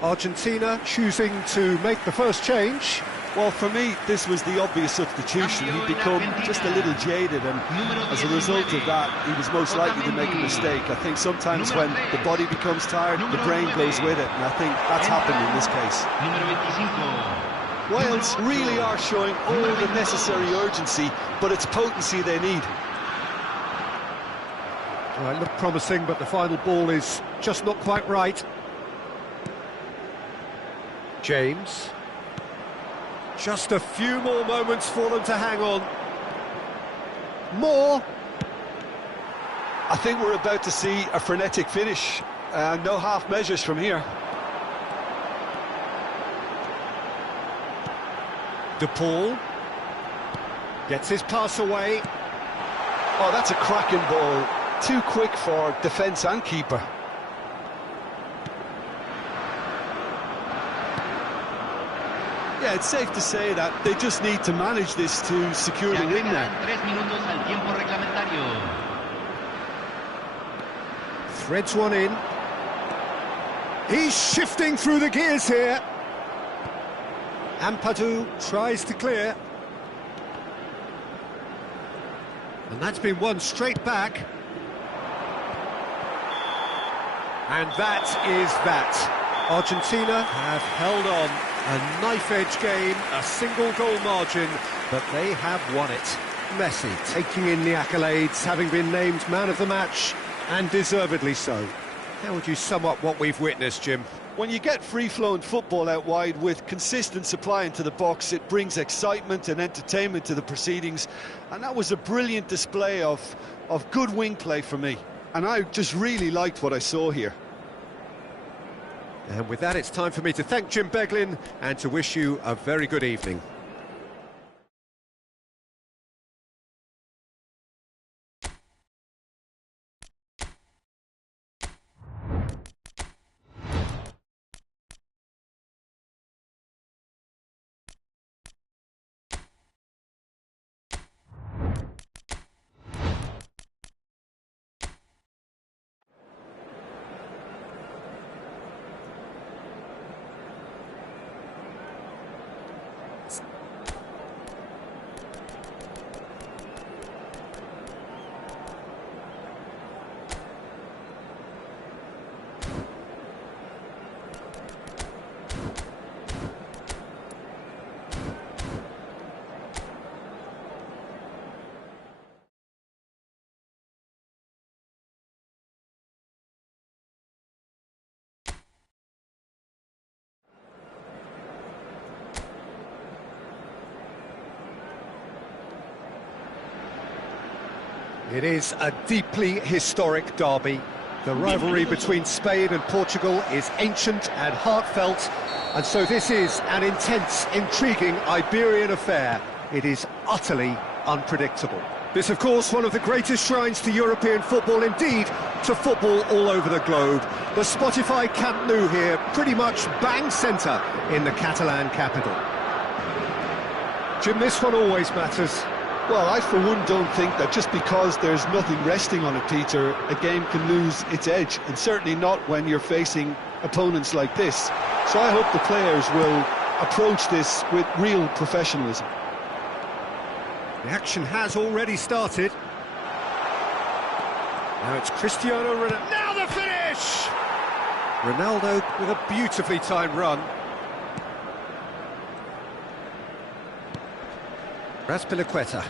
Argentina choosing to make the first change. Well, for me, this was the obvious substitution. He'd become just a little jaded, and as a result of that, he was most likely to make a mistake. I think sometimes when the body becomes tired, the brain goes with it, and I think that's happened in this case. Wales really are showing all the necessary urgency, but it's potency they need. Well, it looked promising, but the final ball is just not quite right. James. Just a few more moments for them to hang on. More. I think we're about to see a frenetic finish. No half measures from here. De Paul gets his pass away. Oh, that's a cracking ball. Too quick for defence and keeper. Yeah, it's safe to say that they just need to manage this to secure the win now. 3 minutos al tiempo reglamentario. Threads one in. He's shifting through the gears here. Ampadu tries to clear. And that's been won straight back. And that is that. Argentina have held on. A knife-edge game, a single-goal margin, but they have won it. Messi taking in the accolades, having been named man of the match, and deservedly so. How would you sum up what we've witnessed, Jim? When you get free-flowing football out wide with consistent supply into the box, it brings excitement and entertainment to the proceedings, and that was a brilliant display of good wing play for me. And I just really liked what I saw here. And with that, it's time for me to thank Jim Beglin and to wish you a very good evening. It is a deeply historic derby. The rivalry between Spain and Portugal is ancient and heartfelt, and so this is an intense, intriguing Iberian affair. It is utterly unpredictable. This, of course, one of the greatest shrines to European football, indeed, to football all over the globe. The Spotify Camp Nou here, pretty much bang centre in the Catalan capital. Jim, this one always matters. Well, I for one don't think that just because there's nothing resting on it, Peter, a game can lose its edge, and certainly not when you're facing opponents like this. So I hope the players will approach this with real professionalism. The action has already started. Now it's Cristiano Ronaldo. Now the finish! Ronaldo with a beautifully timed run. Quater.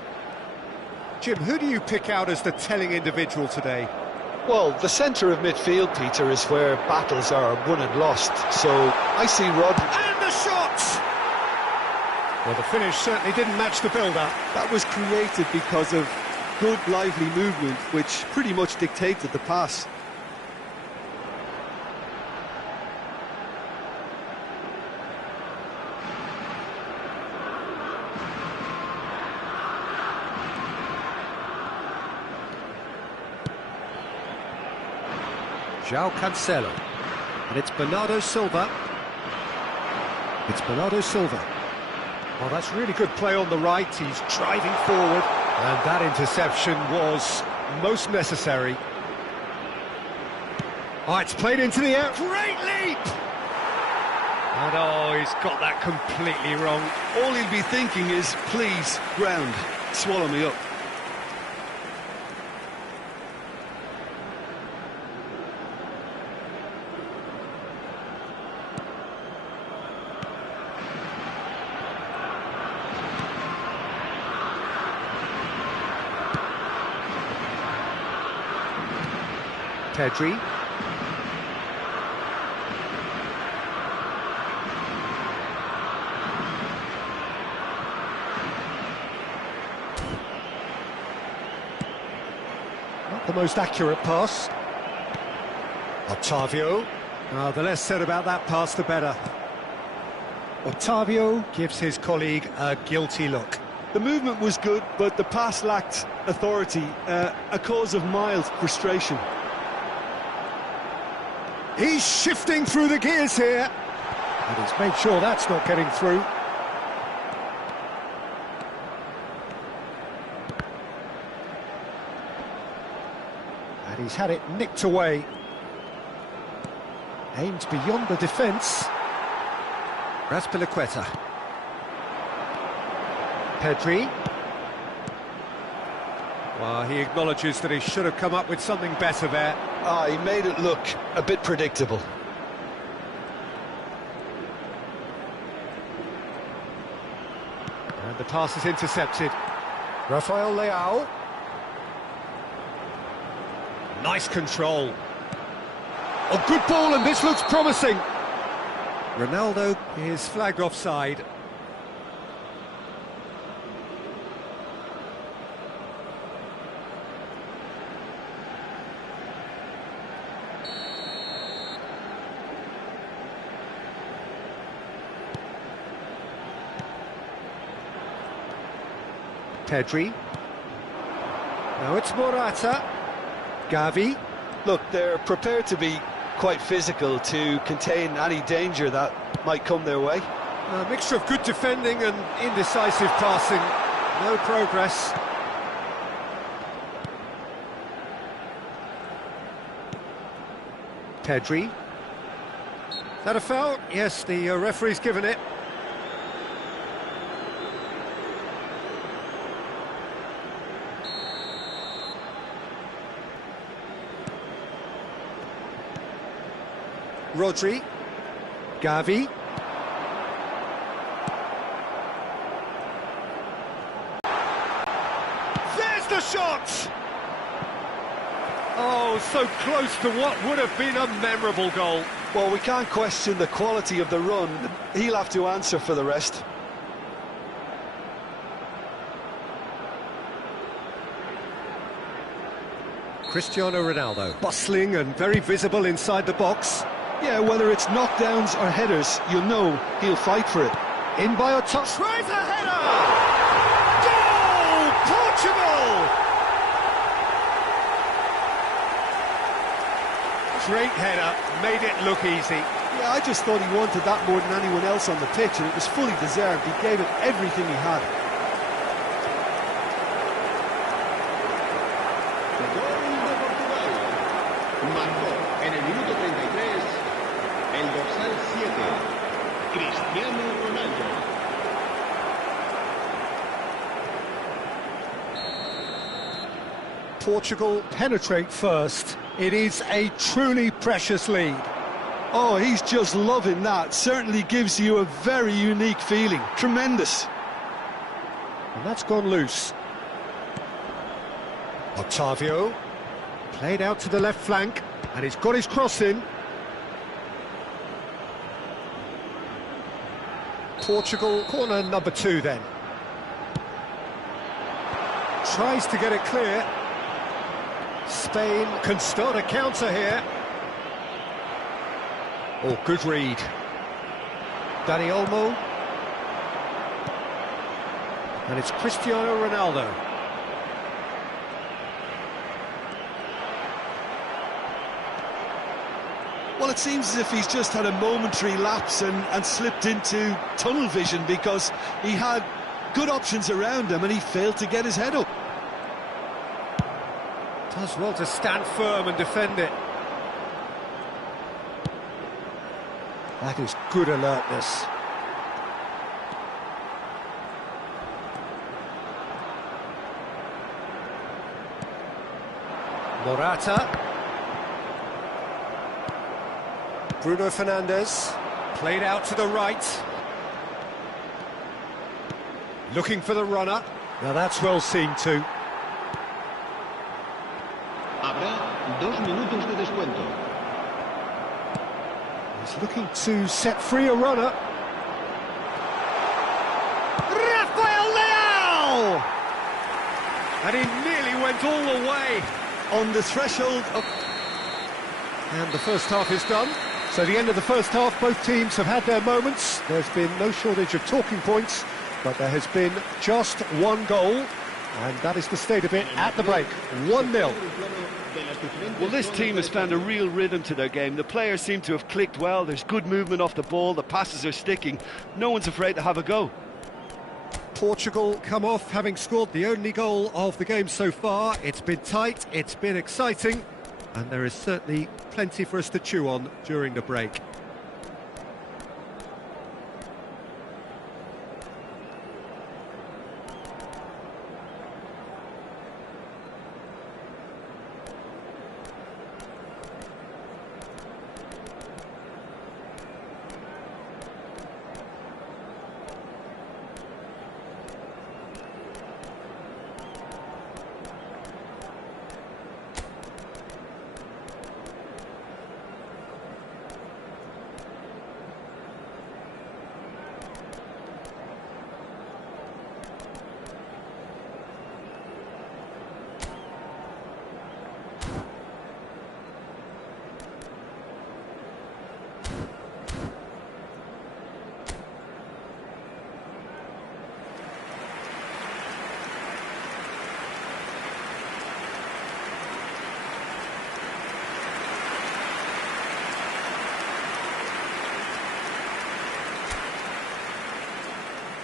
Jim, who do you pick out as the telling individual today? Well, the centre of midfield, Peter, is where battles are won and lost. So I see Rodri. And the shot! Well, the finish certainly didn't match the build-up. That was created because of good, lively movement, which pretty much dictated the pass. João Cancelo, and it's Bernardo Silva. It's Bernardo Silva. Well, that's really good play on the right. He's driving forward, and that interception was most necessary. Oh, it's played into the air. Great leap! And oh, he's got that completely wrong. All he'll be thinking is, please, ground, swallow me up. Pedri. Not the most accurate pass. Otavio. The less said about that pass, the better. Otavio gives his colleague a guilty look. The movement was good, but the pass lacked authority, a cause of mild frustration. He's shifting through the gears here. And he's made sure that's not getting through. He's had it nicked away. Aimed beyond the defence. Quater. Pedri. Well, he acknowledges that he should have come up with something better there. He made it look a bit predictable. And the pass is intercepted. Rafael Leao. Nice control. Oh, good ball, and this looks promising. Ronaldo is flagged offside. Pedri. Now it's Morata. Gavi. Look, they're prepared to be quite physical to contain any danger that might come their way. A mixture of good defending and indecisive passing. No progress. Pedri. Is that a foul? Yes, the referee's given it. Rodri. Gavi. There's the shot! Oh, so close to what would have been a memorable goal. Well, we can't question the quality of the run. He'll have to answer for the rest. Cristiano Ronaldo, bustling and very visible inside the box. Yeah, whether it's knockdowns or headers, you'll know he'll fight for it. In by a touch. Tries a header! Goal! Portugal! Great header, made it look easy. Yeah, I just thought he wanted that more than anyone else on the pitch, and it was fully deserved. He gave it everything he had. Marcó en el minuto 33 el dorsal 7, Cristiano Ronaldo. Portugal penetrate first. It is a truly precious lead. Oh, he's just loving that. Certainly gives you a very unique feeling. Tremendous. And that's gone loose. Otavio. Played out to the left flank, and he's got his cross in. Portugal, corner number 2 then. Tries to get it clear. Spain can start a counter here. Oh, good read. Dani Olmo. And it's Cristiano Ronaldo. Well, it seems as if he's just had a momentary lapse and slipped into tunnel vision, because he had good options around him and he failed to get his head up. Does well to stand firm and defend it. That is good alertness. Morata. Bruno Fernandes, played out to the right. Looking for the runner. Now that's well seen too. Habrá 2 minutos de descuento. He's looking to set free a runner. Rafael Leao! And he nearly went all the way. On the threshold of... And the first half is done. So the end of the first half, both teams have had their moments. There's been no shortage of talking points, but there has been just one goal, and that is the state of it at the break. 1-0. Well, this team has found a real rhythm to their game. The players seem to have clicked well. There's good movement off the ball. The passes are sticking. No one's afraid to have a go. Portugal come off having scored the only goal of the game so far. It's been tight, it's been exciting, And there is certainly plenty for us to chew on during the break.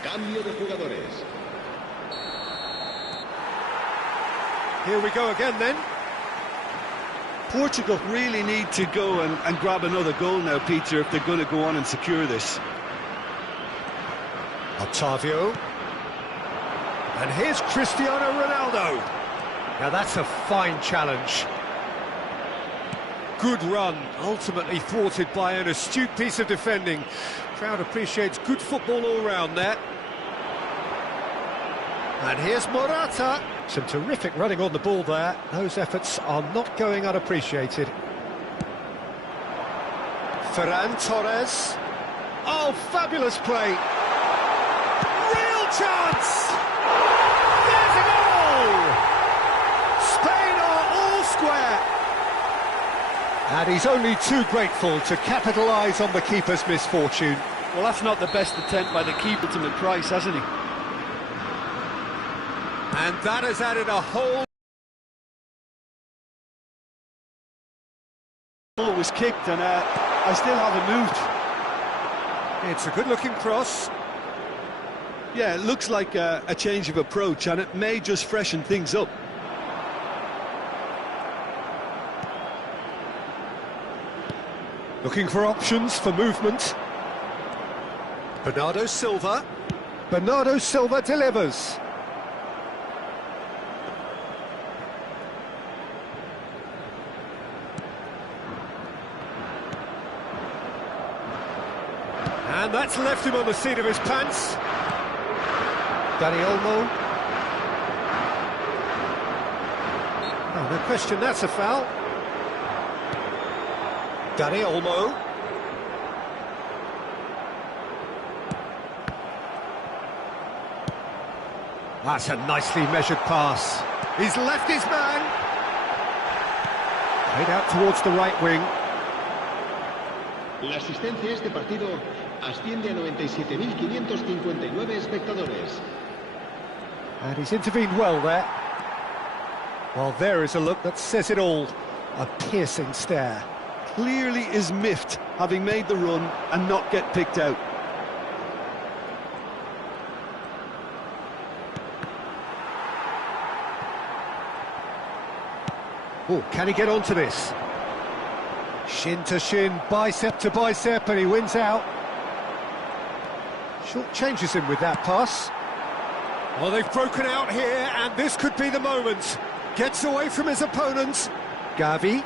Cambio de jugadores. Here we go again then. Portugal really need to go and grab another goal now, Peter, if they're going to go on and secure this. Otavio. And here's Cristiano Ronaldo. Now that's a fine challenge. Good run, ultimately thwarted by an astute piece of defending. Crowd appreciates good football all round there. And here's Morata. Some terrific running on the ball there. Those efforts are not going unappreciated. Ferran Torres. Oh, fabulous play. Real chance! There's a goal! Spain are all square. And he's only too grateful to capitalise on the keeper's misfortune. Well, that's not the best attempt by the keeper, ultimate price, hasn't he? And that has added a whole... Ball was kicked and I still haven't moved. It's a good-looking cross. Yeah, it looks like a change of approach, and it may just freshen things up. Looking for options for movement. Bernardo Silva. Bernardo Silva delivers. And that's left him on the seat of his pants. Dani Olmo. Oh, no question, that's a foul. Dani Olmo. That's a nicely measured pass. He's left his man. Played out towards the right wing. La asistencia a este partido asciende a 97.559 espectadores. And he's intervened well there. Well, there is a look that says it all. A piercing stare. Clearly is miffed, having made the run and not get picked out. Oh, can he get onto this? Shin to shin, bicep to bicep, and he wins out. Short changes him with that pass. Well, they've broken out here, and this could be the moment. Gets away from his opponent. Gavi.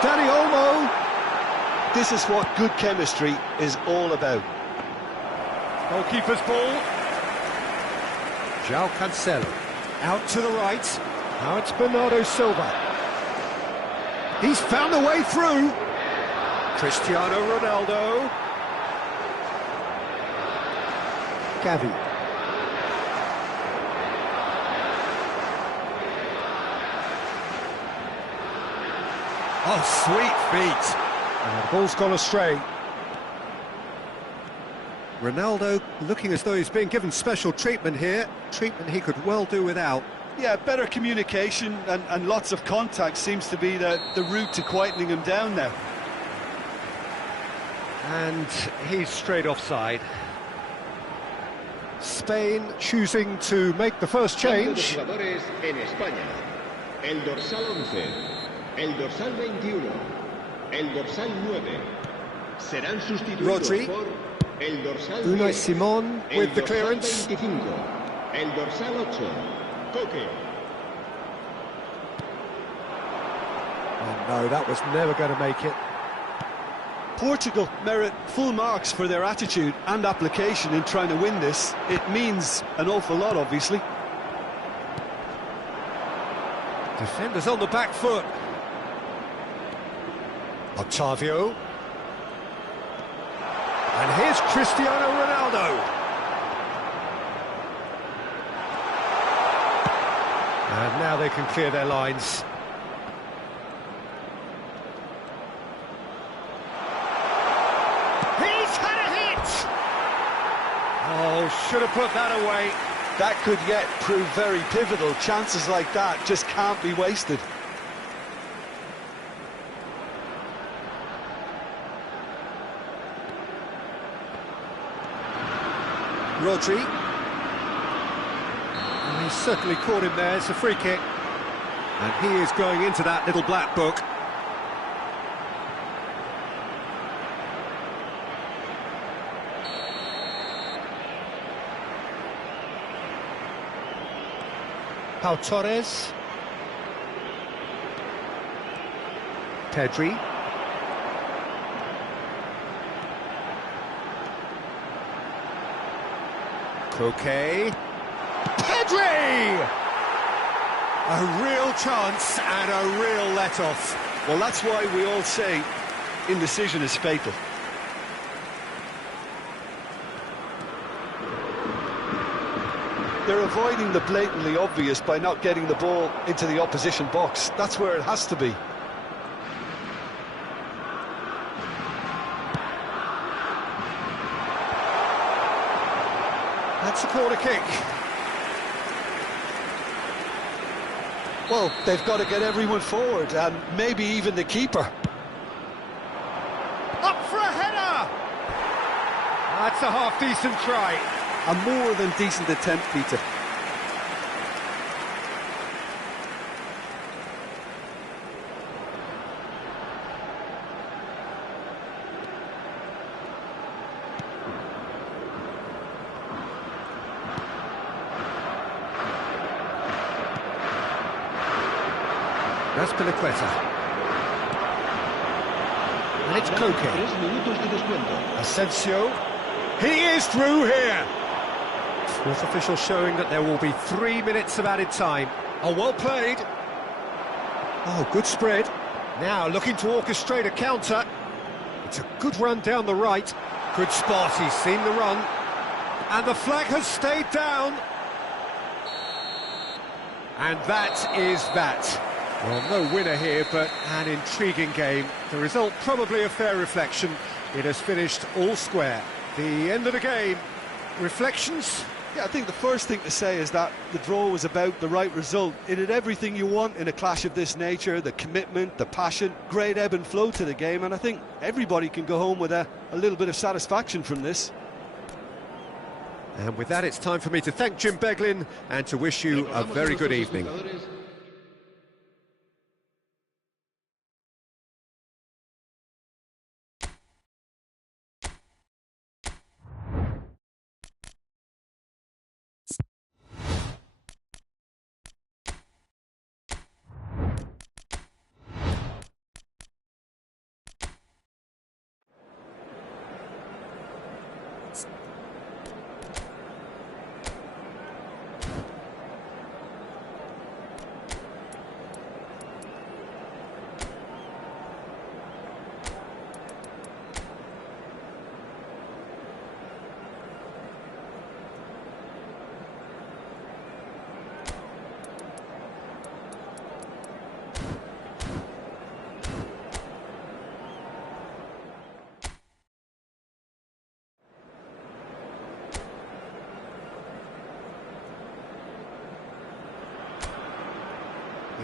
Dani Olmo. This is what good chemistry is all about. Goalkeeper's ball. João Cancelo. Out to the right. Now it's Bernardo Silva. He's found a way through. Cristiano Ronaldo. Gavi. Oh, sweet feet. And the ball's gone astray. Ronaldo looking as though he's being given special treatment here. Treatment he could well do without. Yeah, better communication and lots of contact seems to be the route to quietening him down now. And he's straight offside. Spain choosing to make the first Cambio de change. jugadores en España. el dorsal 11, el dorsal 21, el dorsal 9. Serán sustituidos Rodri. por el dorsal Unai 10, Simon el with the dorsal clearance. 25, el dorsal 8, Coque. Oh, no, that was never going to make it. Portugal merit full marks for their attitude and application in trying to win this. It means an awful lot, obviously. Defenders on the back foot. Octavio. And here's Cristiano Ronaldo. And now they can clear their lines. He's had a hit! Oh, should have put that away. That could yet prove very pivotal. Chances like that just can't be wasted. Rodri. And he's certainly caught him there. It's a free kick. And he is going into that little black book. Pau Torres. Pedri. Coque. Pedri! A real chance and a real let-off. Well, that's why we all say indecision is fatal. They're avoiding the blatantly obvious by not getting the ball into the opposition box. That's where it has to be. That's a corner kick. Well, they've got to get everyone forward, and maybe even the keeper. Up for a header! That's a half-decent try. A more than decent attempt, Peter. That's Quater. And it's Coque. 3 minutos de descuento. Asensio. He is through here. Fourth official showing that there will be 3 minutes of added time. Oh, well played. Oh, good spread. Now looking to orchestrate a counter. It's a good run down the right. Good spot, he's seen the run. And the flag has stayed down. And that is that. Well, no winner here, but an intriguing game. The result probably a fair reflection. It has finished all square. The end of the game. Reflections? Yeah, I think the first thing to say is that the draw was about the right result. It had everything you want in a clash of this nature, the commitment, the passion, great ebb and flow to the game, and I think everybody can go home with a little bit of satisfaction from this. And with that, it's time for me to thank Jim Beglin and to wish you a very good evening.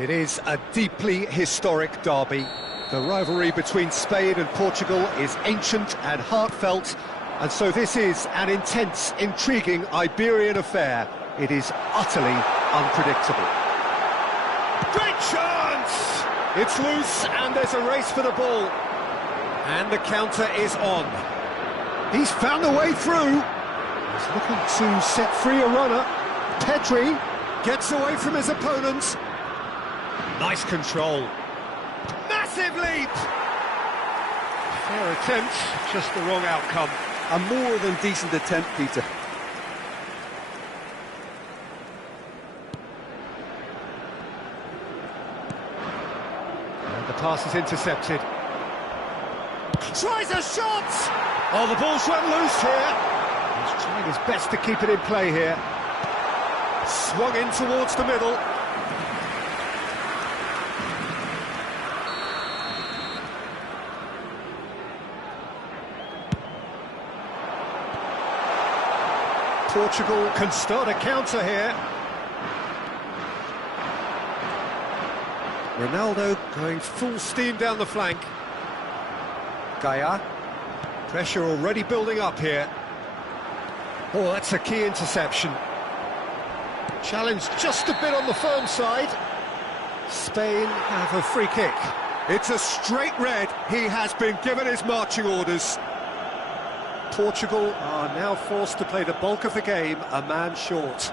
It is a deeply historic derby. The rivalry between Spain and Portugal is ancient and heartfelt, and so this is an intense, intriguing Iberian affair. It is utterly unpredictable. Great chance! It's loose and there's a race for the ball. And the counter is on. He's found a way through. He's looking to set free a runner. Pedri gets away from his opponents. Nice control. Massive leap! Fair attempt, just the wrong outcome. A more than decent attempt, Peter. And the pass is intercepted. Tries a shot! Oh, the ball's run loose here. He's trying his best to keep it in play here. Swung in towards the middle. Portugal can start a counter here. Ronaldo going full steam down the flank. Gaia. Pressure already building up here. Oh, that's a key interception. Challenge just a bit on the firm side. Spain have a free kick. It's a straight red. He has been given his marching orders. Portugal are now forced to play the bulk of the game a man short.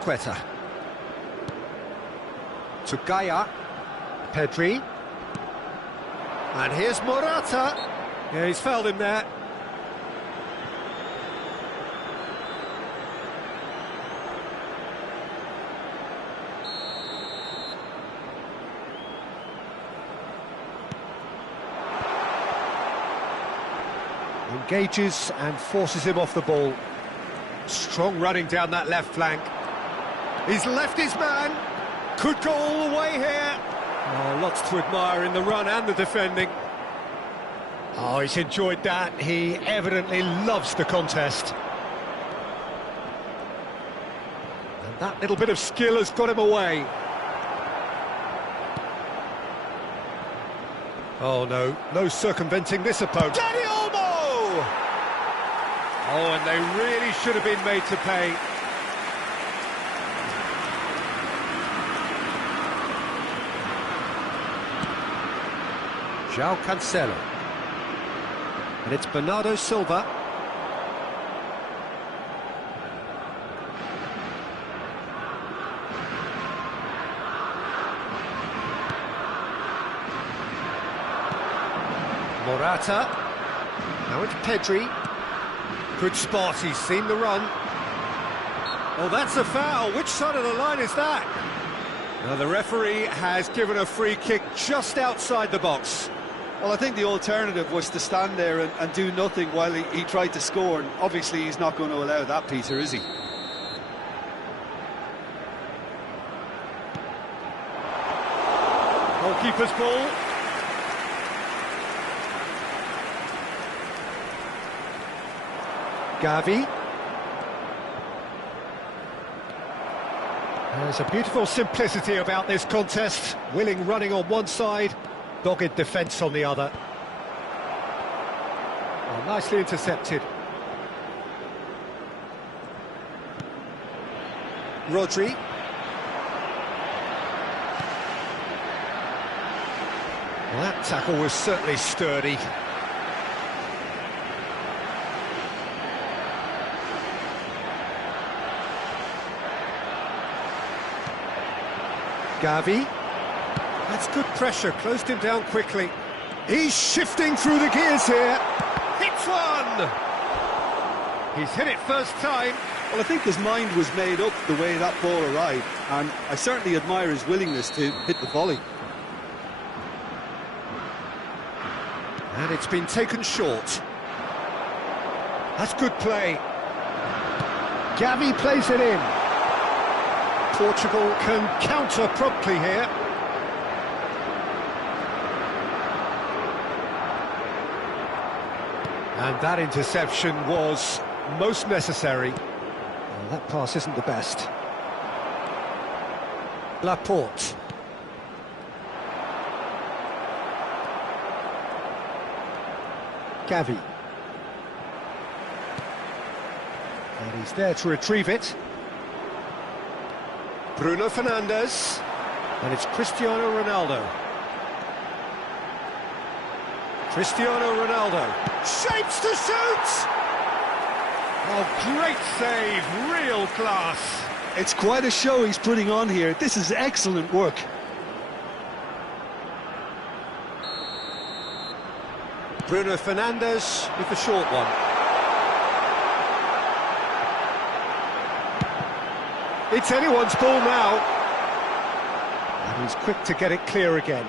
Quater. To Gaia. Pedri. And here's Morata. Yeah, he's fouled him there. Engages and forces him off the ball. Strong running down that left flank. He's left his man. Could go all the way here. Oh, lots to admire in the run and the defending. Oh, he's enjoyed that. He evidently loves the contest. And that little bit of skill has got him away. Oh, no circumventing this opponent. Dani Olmo! Oh, and they really should have been made to pay. João Cancelo. And it's Bernardo Silva. Morata. Now it's Pedri. Good spot, he's seen the run. Oh, that's a foul. Which side of the line is that? Now the referee has given a free kick just outside the box. Well, I think the alternative was to stand there and do nothing while he tried to score, and obviously he's not going to allow that, Peter, is he? Goalkeeper's ball. Gavi. There's a beautiful simplicity about this contest. Willing running on one side, dogged defence on the other. Oh, nicely intercepted. Rodri. Well, that tackle was certainly sturdy. Gavi. That's good pressure, closed him down quickly. He's shifting through the gears here. Hits one! He's hit it first time. Well, I think his mind was made up the way that ball arrived, and I certainly admire his willingness to hit the volley. And it's been taken short. That's good play. Gavi plays it in. Portugal can counter promptly here. And that interception was most necessary. Well, that pass isn't the best. Laporte. Gavi. And he's there to retrieve it. Bruno Fernandes. And it's Cristiano Ronaldo. Cristiano Ronaldo. Shapes to shoot! Oh, great save, real class. It's quite a show he's putting on here. This is excellent work. Bruno Fernandes with the short one. It's anyone's ball now. And he's quick to get it clear again.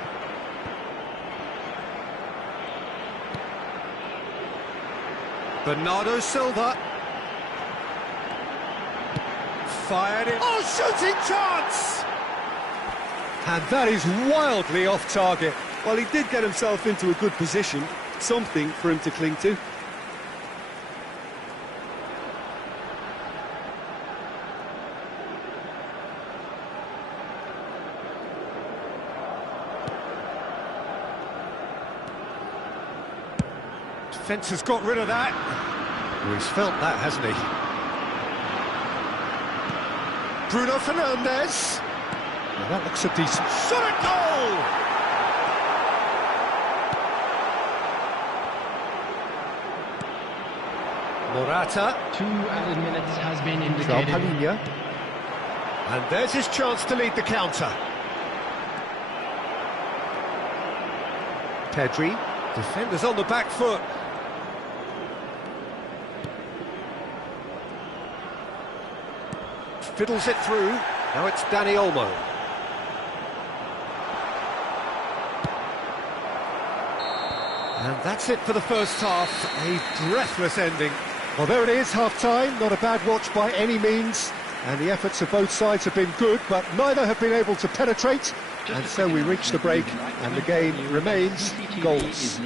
Bernardo Silva. Fired it. Oh, shooting chance! And that is wildly off target. Well, he did get himself into a good position. Something for him to cling to. Defence has got rid of that. Oh, he's felt that, hasn't he? Bruno Fernandes. Well, that looks a decent shot at goal! Morata. 2 added minutes has been indicated. And there's his chance to lead the counter. Pedri. Defenders on the back foot. Fiddles it through. Now it's Dani Olmo. And that's it for the first half. A breathless ending. Well, there it is, half-time. Not a bad watch by any means. And the efforts of both sides have been good, but neither have been able to penetrate. And so we reach the break, and the game remains goals.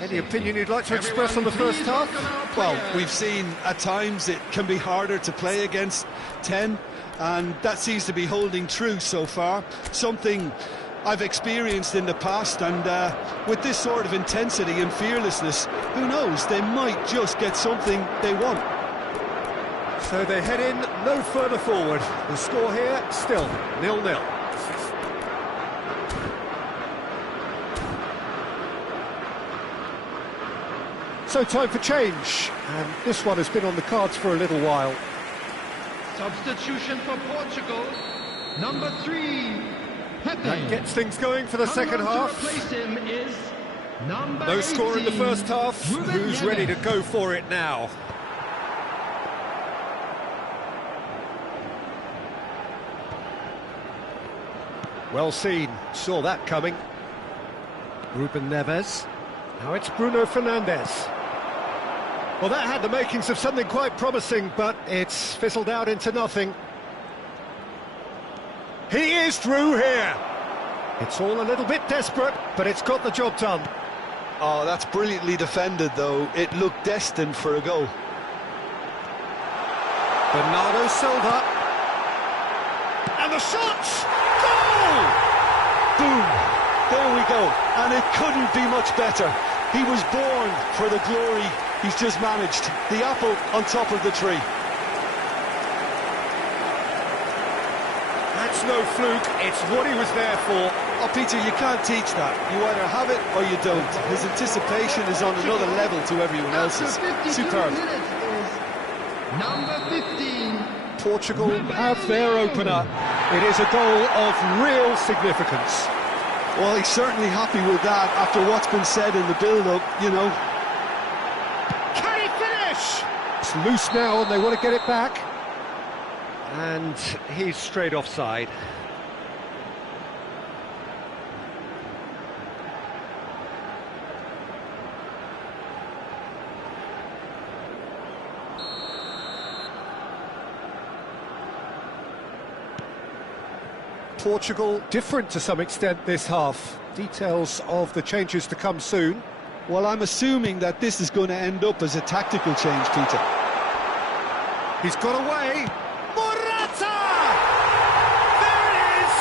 Any opinion you'd like to express on the first half? Well, we've seen at times it can be harder to play against 10, and that seems to be holding true so far. Something I've experienced in the past, and with this sort of intensity and fearlessness, who knows, they might just get something they want. So they head in no further forward. The score here, still 0-0. So time for change, and this one has been on the cards for a little while. Substitution for Portugal, number 3, Pepe. That gets things going for the second half. To replace him is number No score in the 18, first half. Ruben Who's ready to Neves. go for it now? Well seen, saw that coming. Ruben Neves. Now it's Bruno Fernandes. Well, that had the makings of something quite promising, but it's fizzled out into nothing. He is through here. It's all a little bit desperate, but it's got the job done. Oh, that's brilliantly defended, though. It looked destined for a goal. Bernardo Silva. And the shot! Goal! Boom! There we go. And it couldn't be much better. He was born for the glory he's just managed. The apple on top of the tree. That's no fluke, it's what he was there for. Oh, Peter, you can't teach that. You either have it or you don't. His anticipation is on another level to everyone else's. Superb. Number 15. Portugal have their opener. It is a goal of real significance. Well, he's certainly happy with that after what's been said in the build-up, you know. Can he finish? It's loose now and they want to get it back. And he's straight offside. Portugal different to some extent this half. Details of the changes to come soon. Well, I'm assuming that this is going to end up as a tactical change, Peter. He's got away. Morata! There it is!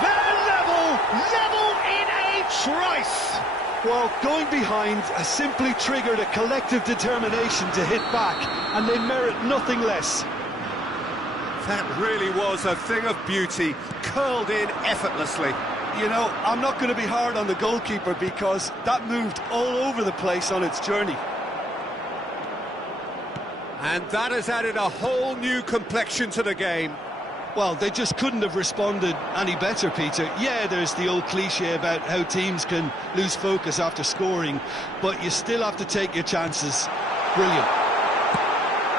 They're level in a trice! Well, going behind has simply triggered a collective determination to hit back, and they merit nothing less. That really was a thing of beauty, curled in effortlessly. You know, I'm not going to be hard on the goalkeeper because that moved all over the place on its journey. And that has added a whole new complexion to the game. Well, they just couldn't have responded any better, Peter. Yeah, there's the old cliche about how teams can lose focus after scoring, but you still have to take your chances. Brilliant.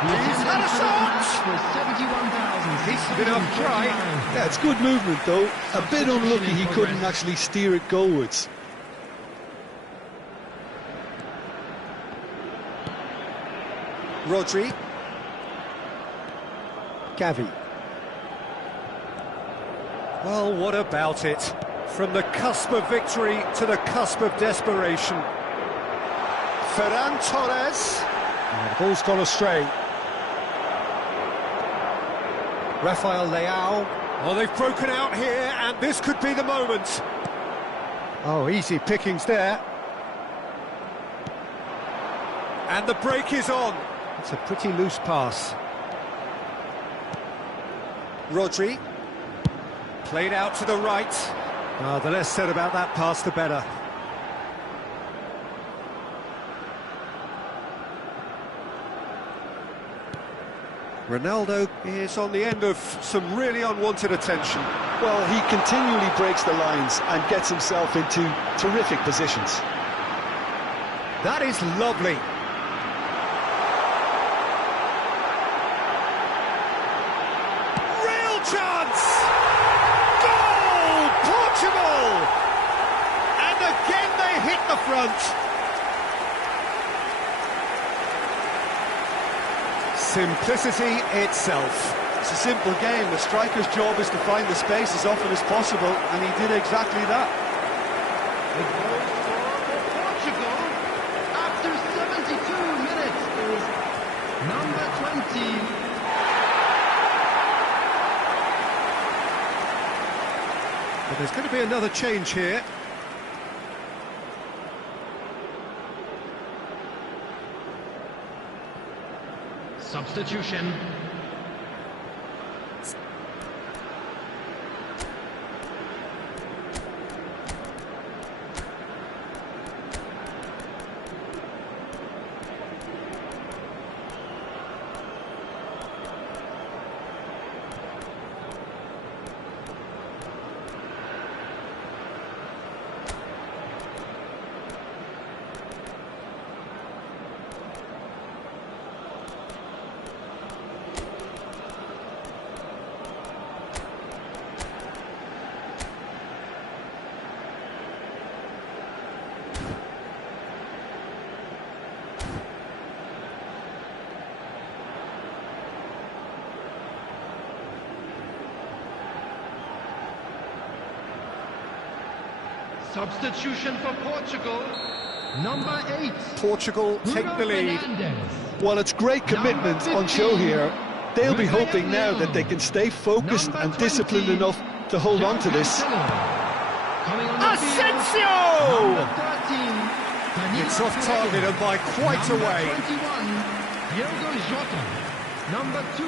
He's had a shot! Decent enough try. Yeah, it's good movement, though. A bit unlucky he couldn't actually steer it goalwards. Rodri. Gavi. Well, what about it? From the cusp of victory to the cusp of desperation. Ferran Torres. And the ball's gone astray. Rafael Leao. Oh, they've broken out here, and this could be the moment. Oh, easy pickings there. And the break is on. It's a pretty loose pass. Rodri. Played out to the right. Oh, the less said about that pass, the better. Ronaldo is on the end of some really unwanted attention. Well, he continually breaks the lines and gets himself into terrific positions. That is lovely. Real chance! Goal! Portugal! And again they hit the front. Simplicity itself. It's a simple game. The striker's job is to find the space as often as possible, and he did exactly that. The goal for Portugal after 72 minutes is number 20. But there's going to be another change here. Substitution. Substitution for Portugal, number 8. Portugal take the lead. Well, it's great commitment on show here. They'll be hoping now that they can stay focused and disciplined enough to hold on to this. Asensio! It's off target and by quite a way. Diogo Jota, number 2,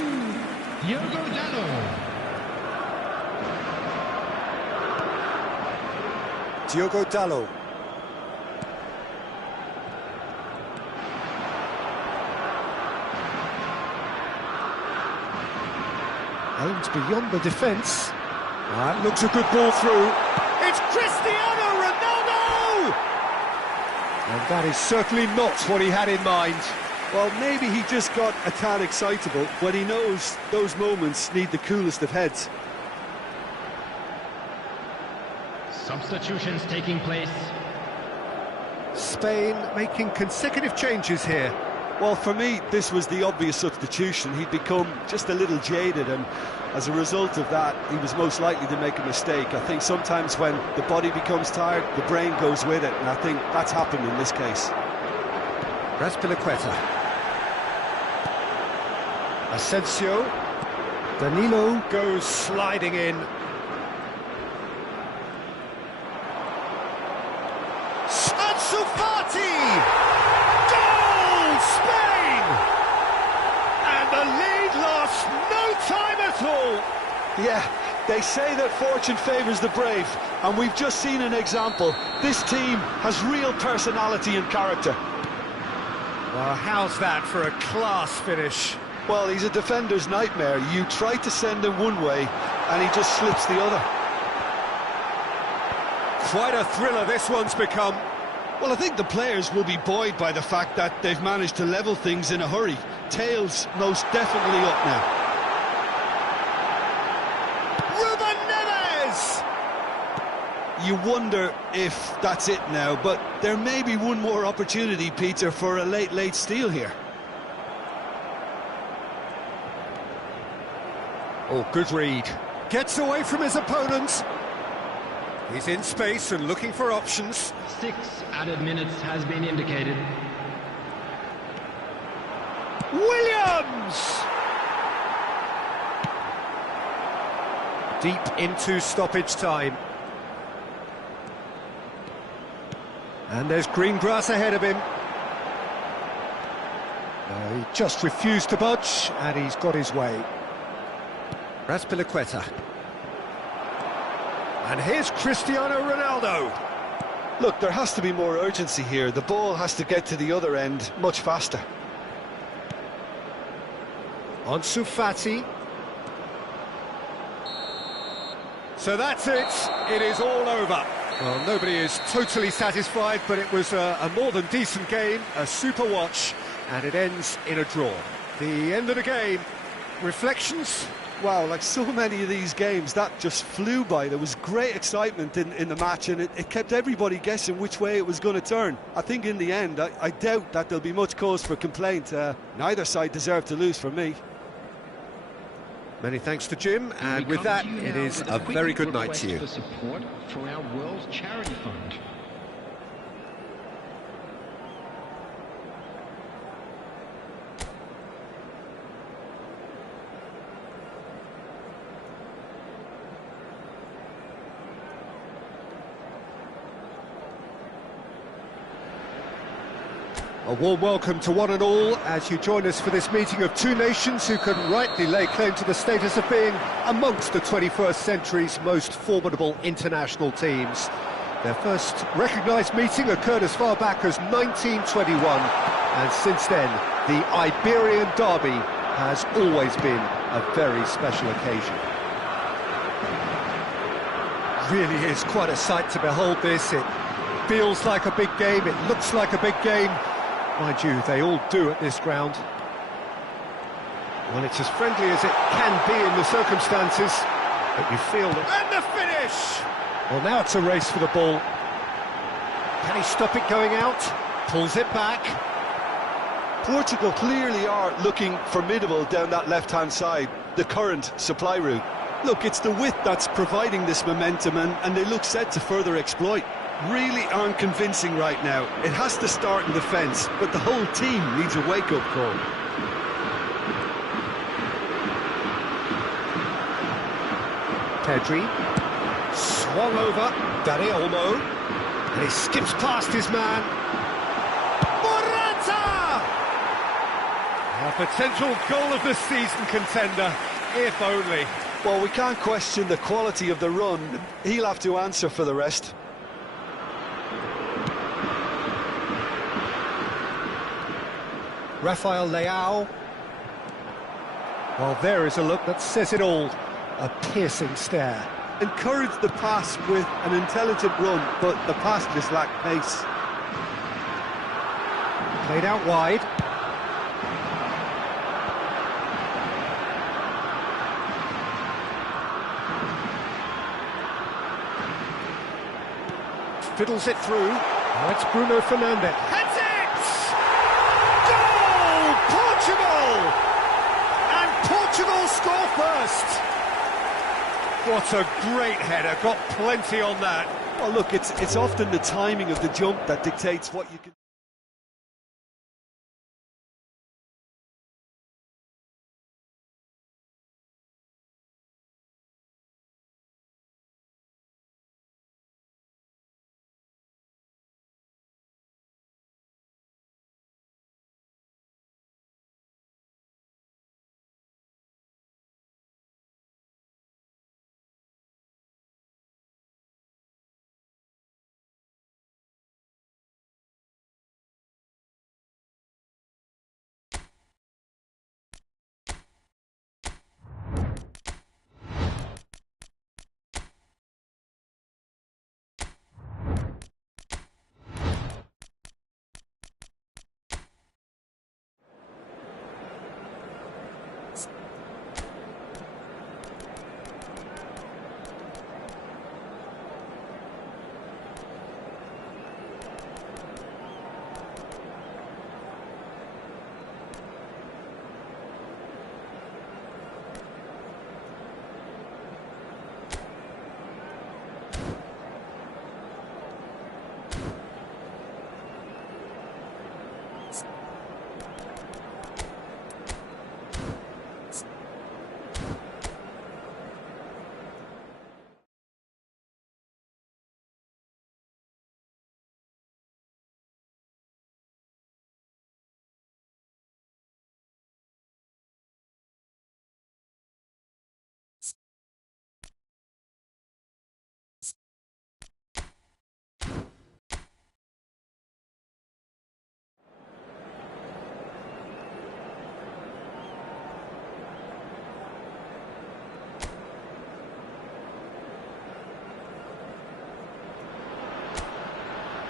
Diogo Dalot. Diogo Dalot. Aimed beyond the defence. That looks a good ball through. It's Cristiano Ronaldo! And that is certainly not what he had in mind. Well, maybe he just got a tad excitable when he knows those moments need the coolest of heads. Substitutions taking place. Spain making consecutive changes here. Well, for me, this was the obvious substitution. He'd become just a little jaded, and as a result of that, he was most likely to make a mistake. I think sometimes when the body becomes tired, the brain goes with it, and I think that's happened in this case. Quater. Asensio. Danilo goes sliding in. They say that fortune favours the brave, and we've just seen an example. This team has real personality and character. Well, how's that for a class finish? Well, he's a defender's nightmare. You try to send him one way, and he just slips the other. Quite a thriller this one's become. Well, I think the players will be buoyed by the fact that they've managed to level things in a hurry. Tails most definitely up now. Ruben Neves! You wonder if that's it now, but there may be one more opportunity, Peter, for a late steal here. Oh, good read. Gets away from his opponent. He's in space and looking for options. 6 added minutes has been indicated. Williams! Deep into stoppage time. And there's green grass ahead of him. No, he just refused to budge, and he's got his way. Quater. And here's Cristiano Ronaldo. Look, there has to be more urgency here. The ball has to get to the other end much faster. Ansu Fati. So that's it. It is all over. Well, nobody is totally satisfied, but it was a more than decent game, a super watch, and it ends in a draw. The end of the game. Reflections? Wow, like so many of these games, that just flew by. There was great excitement in the match, and it kept everybody guessing which way it was going to turn. I think in the end, I doubt that there'll be much cause for complaint. Neither side deserved to lose for me. Many thanks to Jim, and with that, it is a very good night to you. For support for our World Charity Fund. A warm welcome to one and all as you join us for this meeting of two nations who can rightly lay claim to the status of being amongst the 21st century's most formidable international teams. Their first recognised meeting occurred as far back as 1921, and since then the Iberian Derby has always been a very special occasion. Really is quite a sight to behold this. It feels like a big game, it looks like a big game. Mind you, they all do at this ground. Well, it's as friendly as it can be in the circumstances, but you feel that... And the finish! Well, now it's a race for the ball. Can he stop it going out? Pulls it back. Portugal clearly are looking formidable down that left-hand side, the current supply route. Look, it's the width that's providing this momentum, and they look set to further exploit. Really aren't convincing right now. It has to start in defence, but the whole team needs a wake-up call. Pedri, swung over, Dani Olmo, and he skips past his man. Morata! A potential goal of the season contender, if only. Well, we can't question the quality of the run. He'll have to answer for the rest. Rafael Leao. Well, there is a look that says it all. A piercing stare. Encouraged the pass with an intelligent run, but the pass just lacked pace. Played out wide. Fiddles it through. Now it's Bruno Fernandes. Heads it! Portugal! And Portugal score first! What a great header, got plenty on that. Well, look, it's often the timing of the jump that dictates what you can...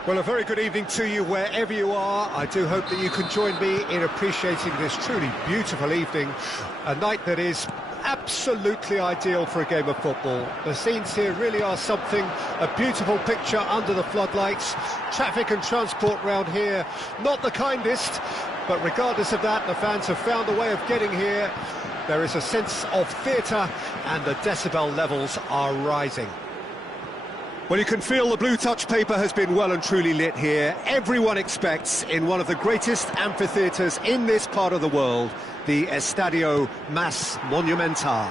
Well, a very good evening to you wherever you are. I do hope that you can join me in appreciating this truly beautiful evening, a night that is absolutely ideal for a game of football. The scenes here really are something, a beautiful picture under the floodlights. Traffic and transport round here, not the kindest, but regardless of that, the fans have found a way of getting here. There is a sense of theatre and the decibel levels are rising. Well, you can feel the blue touch paper has been well and truly lit here. Everyone expects, in one of the greatest amphitheatres in this part of the world, the Estadio Más Monumental.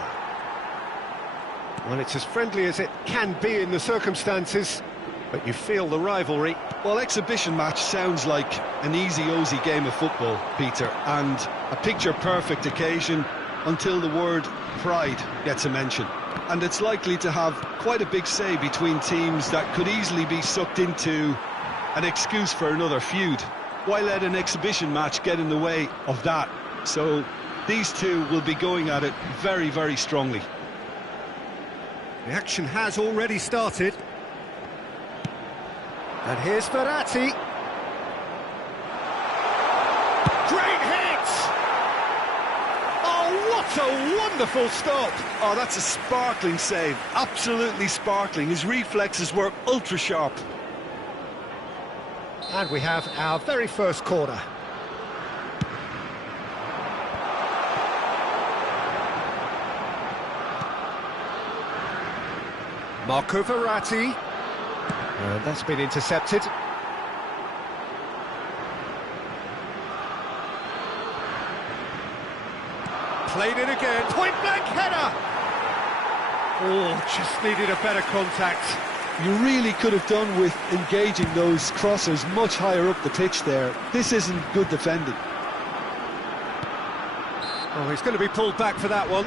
Well, it's as friendly as it can be in the circumstances, but you feel the rivalry. Well, exhibition match sounds like an easy-ozy game of football, Peter, and a picture-perfect occasion until the word pride gets a mention. And it's likely to have quite a big say between teams that could easily be sucked into an excuse for another feud. Why let an exhibition match get in the way of that? So these two will be going at it very, very strongly. The action has already started. And here's Verratti. Great hit! Oh, what a wonderful stop! Oh, that's a sparkling save, absolutely sparkling. His reflexes were ultra sharp. And we have our very first corner. Marco Verratti. And that's been intercepted. Played it again. Point blank header! Oh, just needed a better contact. You really could have done with engaging those crossers much higher up the pitch there. This isn't good defending. Oh, he's going to be pulled back for that one.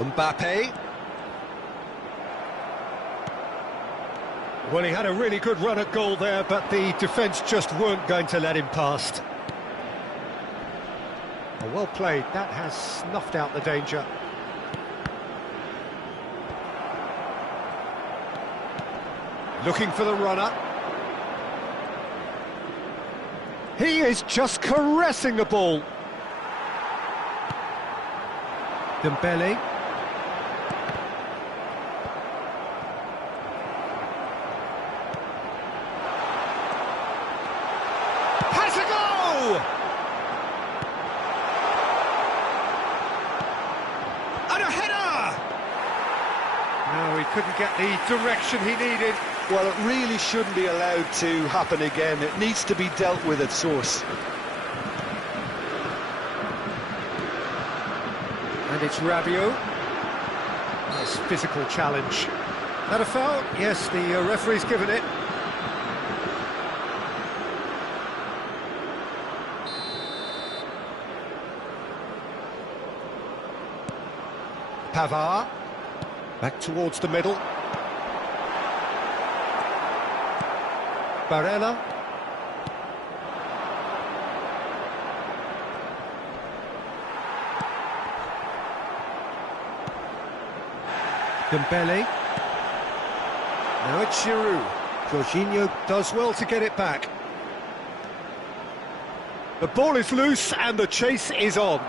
Mbappe. Well, he had a really good run at goal there, but the defence just weren't going to let him past. Oh, well played. That has snuffed out the danger. Looking for the runner. He is just caressing the ball. Dembele. Has a go! And a header! No, he couldn't get the direction he needed. Well, it really shouldn't be allowed to happen again. It needs to be dealt with at source. And it's Rabiot. Nice physical challenge. That a foul? Yes, the referee's given it. Pavard. Back towards the middle. Barella. Dembele. Now it's Giroud. Jorginho does well to get it back. The ball is loose and the chase is on.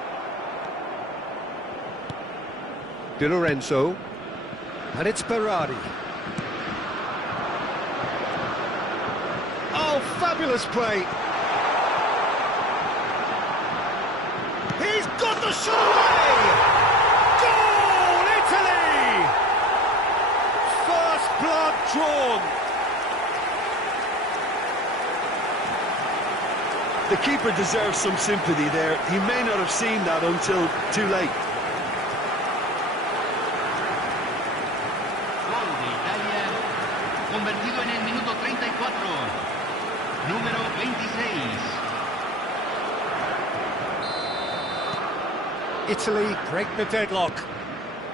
Di Lorenzo. And it's Berardi. Oh, fabulous play. He's got the shot away! Goal, Italy! First blood drawn. The keeper deserves some sympathy there. He may not have seen that until too late. Gol de Italia, convertido en el minuto 34, número 26. Italy break the deadlock.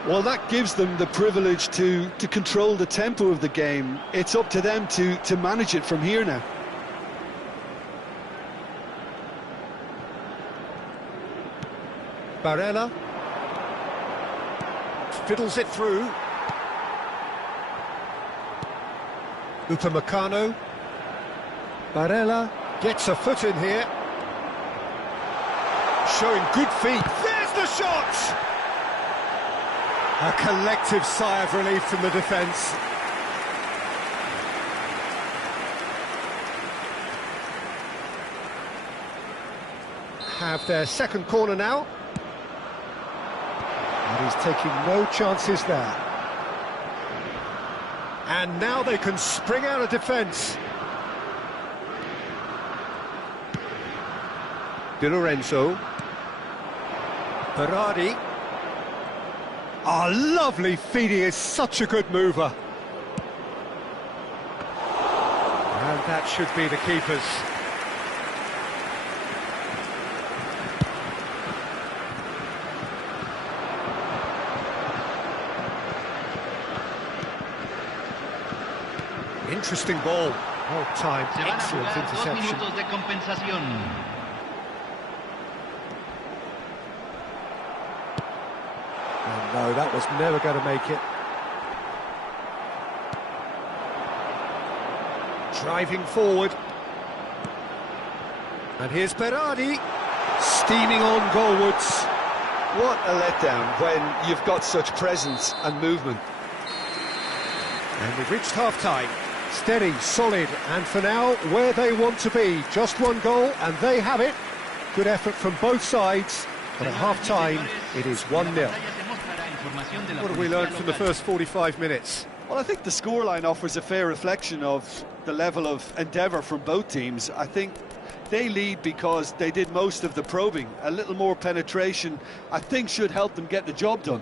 Well, that gives them the privilege to control the tempo of the game. It's up to them to manage it from here now. Barella. Fiddles it through. Upamecano. Barella gets a foot in here. Showing good feet. There's the shot! A collective sigh of relief from the defence. Have their second corner now. And he's taking no chances there. And now they can spring out of defence. Di Lorenzo. Berardi. Oh, lovely feet, he is such a good mover. And that should be the keeper's. Interesting ball. Well timed, excellent interception. 2 minutos de compensación. Oh, no, that was never going to make it. Driving forward. And here's Berardi, steaming on goalwards. What a letdown when you've got such presence and movement. And we've reached half-time. Steady, solid, and for now, where they want to be. Just one goal, and they have it. Good effort from both sides, but at half-time, it is 1-0. What have we learned from the first 45 minutes? Well, I think the scoreline offers a fair reflection of the level of endeavour from both teams. I think they lead because they did most of the probing. A little more penetration, I think, should help them get the job done.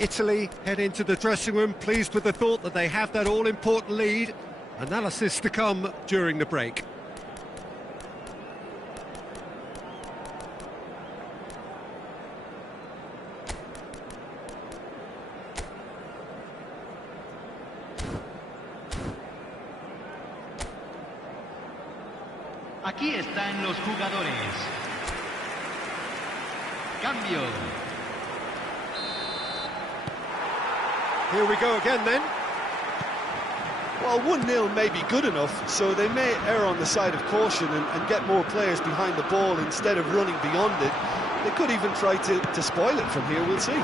Italy head into the dressing room pleased with the thought that they have that all-important lead. Analysis to come during the break. Aquí están los jugadores. Cambio. Here we go again then. Well, 1-0 may be good enough, so they may err on the side of caution and get more players behind the ball instead of running beyond it. They could even try to spoil it from here, we'll see.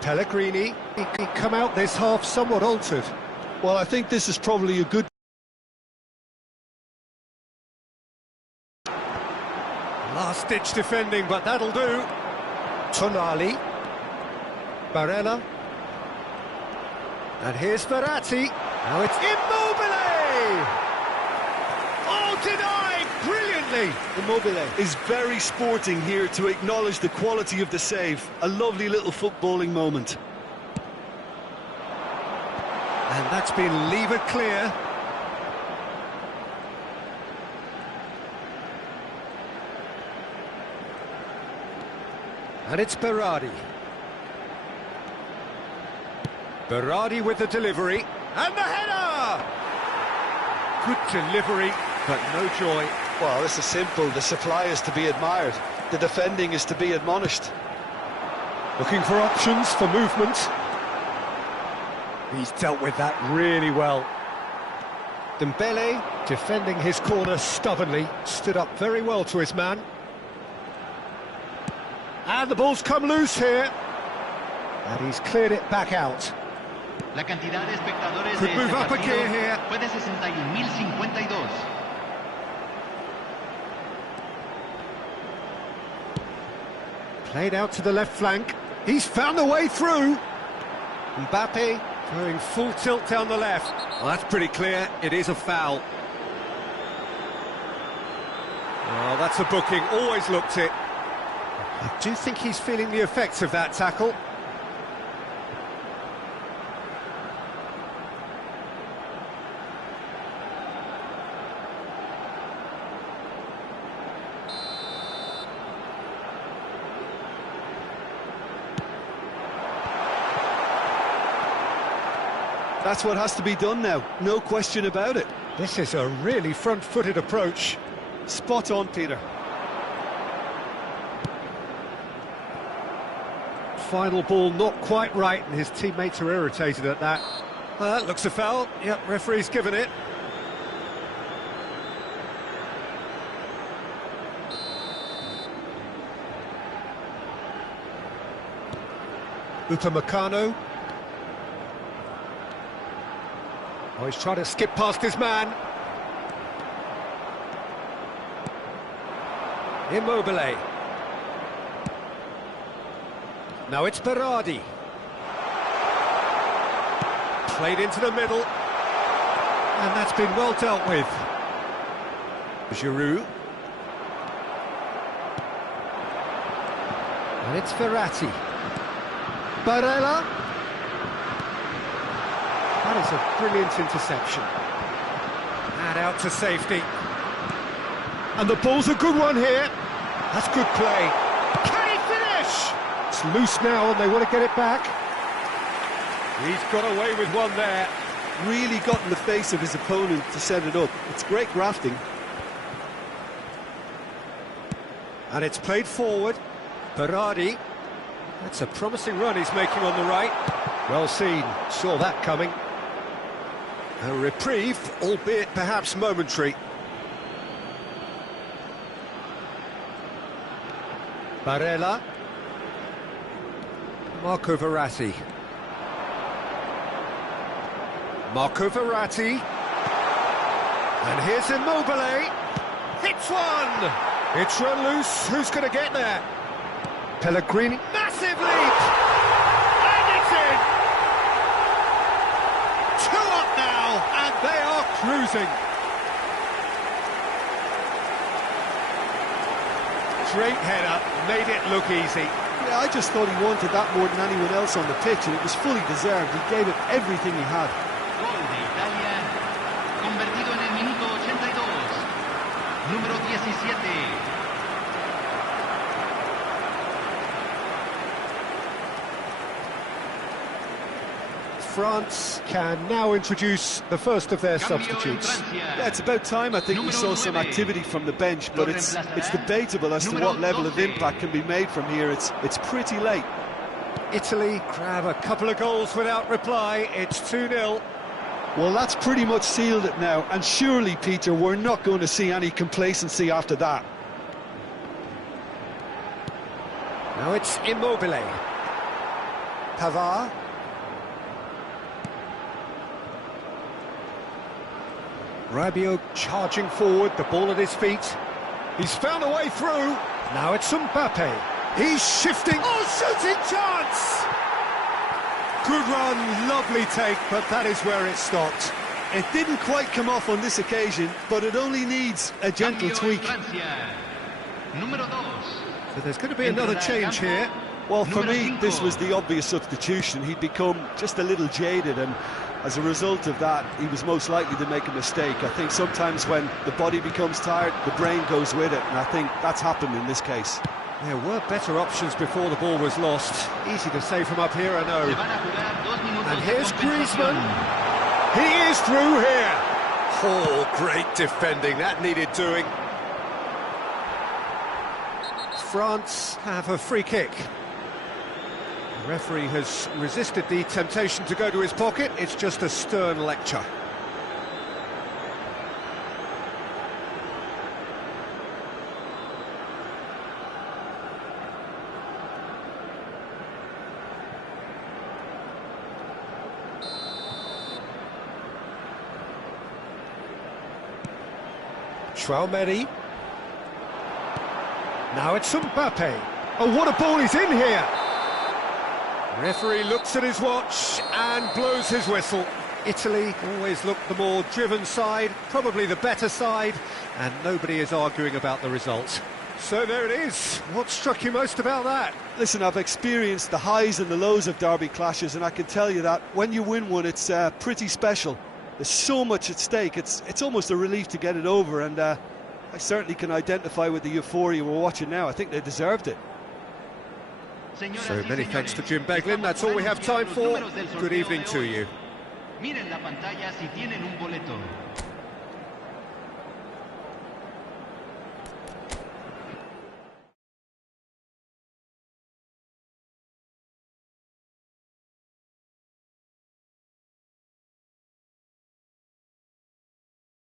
Pellegrini, he come out this half somewhat altered. Well, I think this is probably a good... Last-ditch defending, but that'll do. Tonali. Barella. And here's Verratti. Now it's Immobile! Oh, denied brilliantly! Immobile is very sporting here to acknowledge the quality of the save. A lovely little footballing moment. And that's been levered clear. And it's Berardi. Berardi with the delivery. And the header! Good delivery, but no joy. Well, this is simple. The supply is to be admired. The defending is to be admonished. Looking for options for movement. He's dealt with that really well. Dembele, defending his corner stubbornly, stood up very well to his man. And the ball's come loose here. And he's cleared it back out. La cantidad de espectadores Could de move este up a partido gear here. fue de 61.052. Played out to the left flank. He's found a way through. Mbappe going full tilt down the left. Well, that's pretty clear. It is a foul. Oh, that's a booking. Always looked it. I do think he's feeling the effects of that tackle. That's what has to be done now, no question about it. This is a really front-footed approach. Spot on, Peter. Final ball not quite right, and his teammates are irritated at that. That looks a foul. Yep, referee's given it. Upamecano. Oh, he's trying to skip past his man. Immobile. Now it's Berardi. Played into the middle. And that's been well dealt with. Giroud. And it's Verratti. Barella. That is a brilliant interception. And out to safety. And the ball's a good one here. That's good play. Can he finish? It's loose now and they want to get it back. He's got away with one there. Really got in the face of his opponent to set it up. It's great grafting. And it's played forward. Berardi. That's a promising run he's making on the right. Well seen, saw that coming. A reprieve, albeit perhaps momentary. Barella. Marco Verratti. Marco Verratti. And here's Immobile. Hits one! It's run loose, who's going to get there? Pellegrini. Massive leap! And it's in! 2 up now, and they are cruising. Great header, made it look easy. Yeah, I just thought he wanted that more than anyone else on the pitch, and it was fully deserved. He gave it everything he had. Gol de Italia, convertido en el minuto 82. Número 17. France can now introduce the first of their substitutes. Yeah, it's about time. I think we saw some activity from the bench, but it's debatable as to what level of impact can be made from here. It's pretty late. Italy grab a couple of goals without reply. It's 2-0. Well, that's pretty much sealed it now, and surely, Peter, we're not going to see any complacency after that. Now it's Immobile. Pavard. Rabiot charging forward, the ball at his feet. He's found a way through. Now it's Mbappe. He's shifting. Oh, shooting chance! Good run, lovely take, but that is where it stopped. It didn't quite come off on this occasion, but it only needs a gentle tweak. So there's going to be another change here. Well, for me, this was the obvious substitution. He'd become just a little jaded, and as a result of that, he was most likely to make a mistake. I think sometimes when the body becomes tired, the brain goes with it, and I think that's happened in this case. There were better options before the ball was lost. Easy to say from up here, I know. And here's Griezmann. He is through here. Oh, great defending. That needed doing. France have a free kick. The referee has resisted the temptation to go to his pocket. It's just a stern lecture. Traoré. Now it's Mbappe. Oh, what a ball he's in here! Referee looks at his watch and blows his whistle. Italy always look the more driven side, probably the better side, and nobody is arguing about the result. So there it is. What struck you most about that? Listen, I've experienced the highs and the lows of derby clashes, and I can tell you that when you win one, it's pretty special. There's so much at stake, it's almost a relief to get it over, and I certainly can identify with the euphoria we're watching now. I think they deserved it. So many thanks to Jim Beglin. That's all we have time for. Good evening to you. Miren la pantalla si tienen un boleto.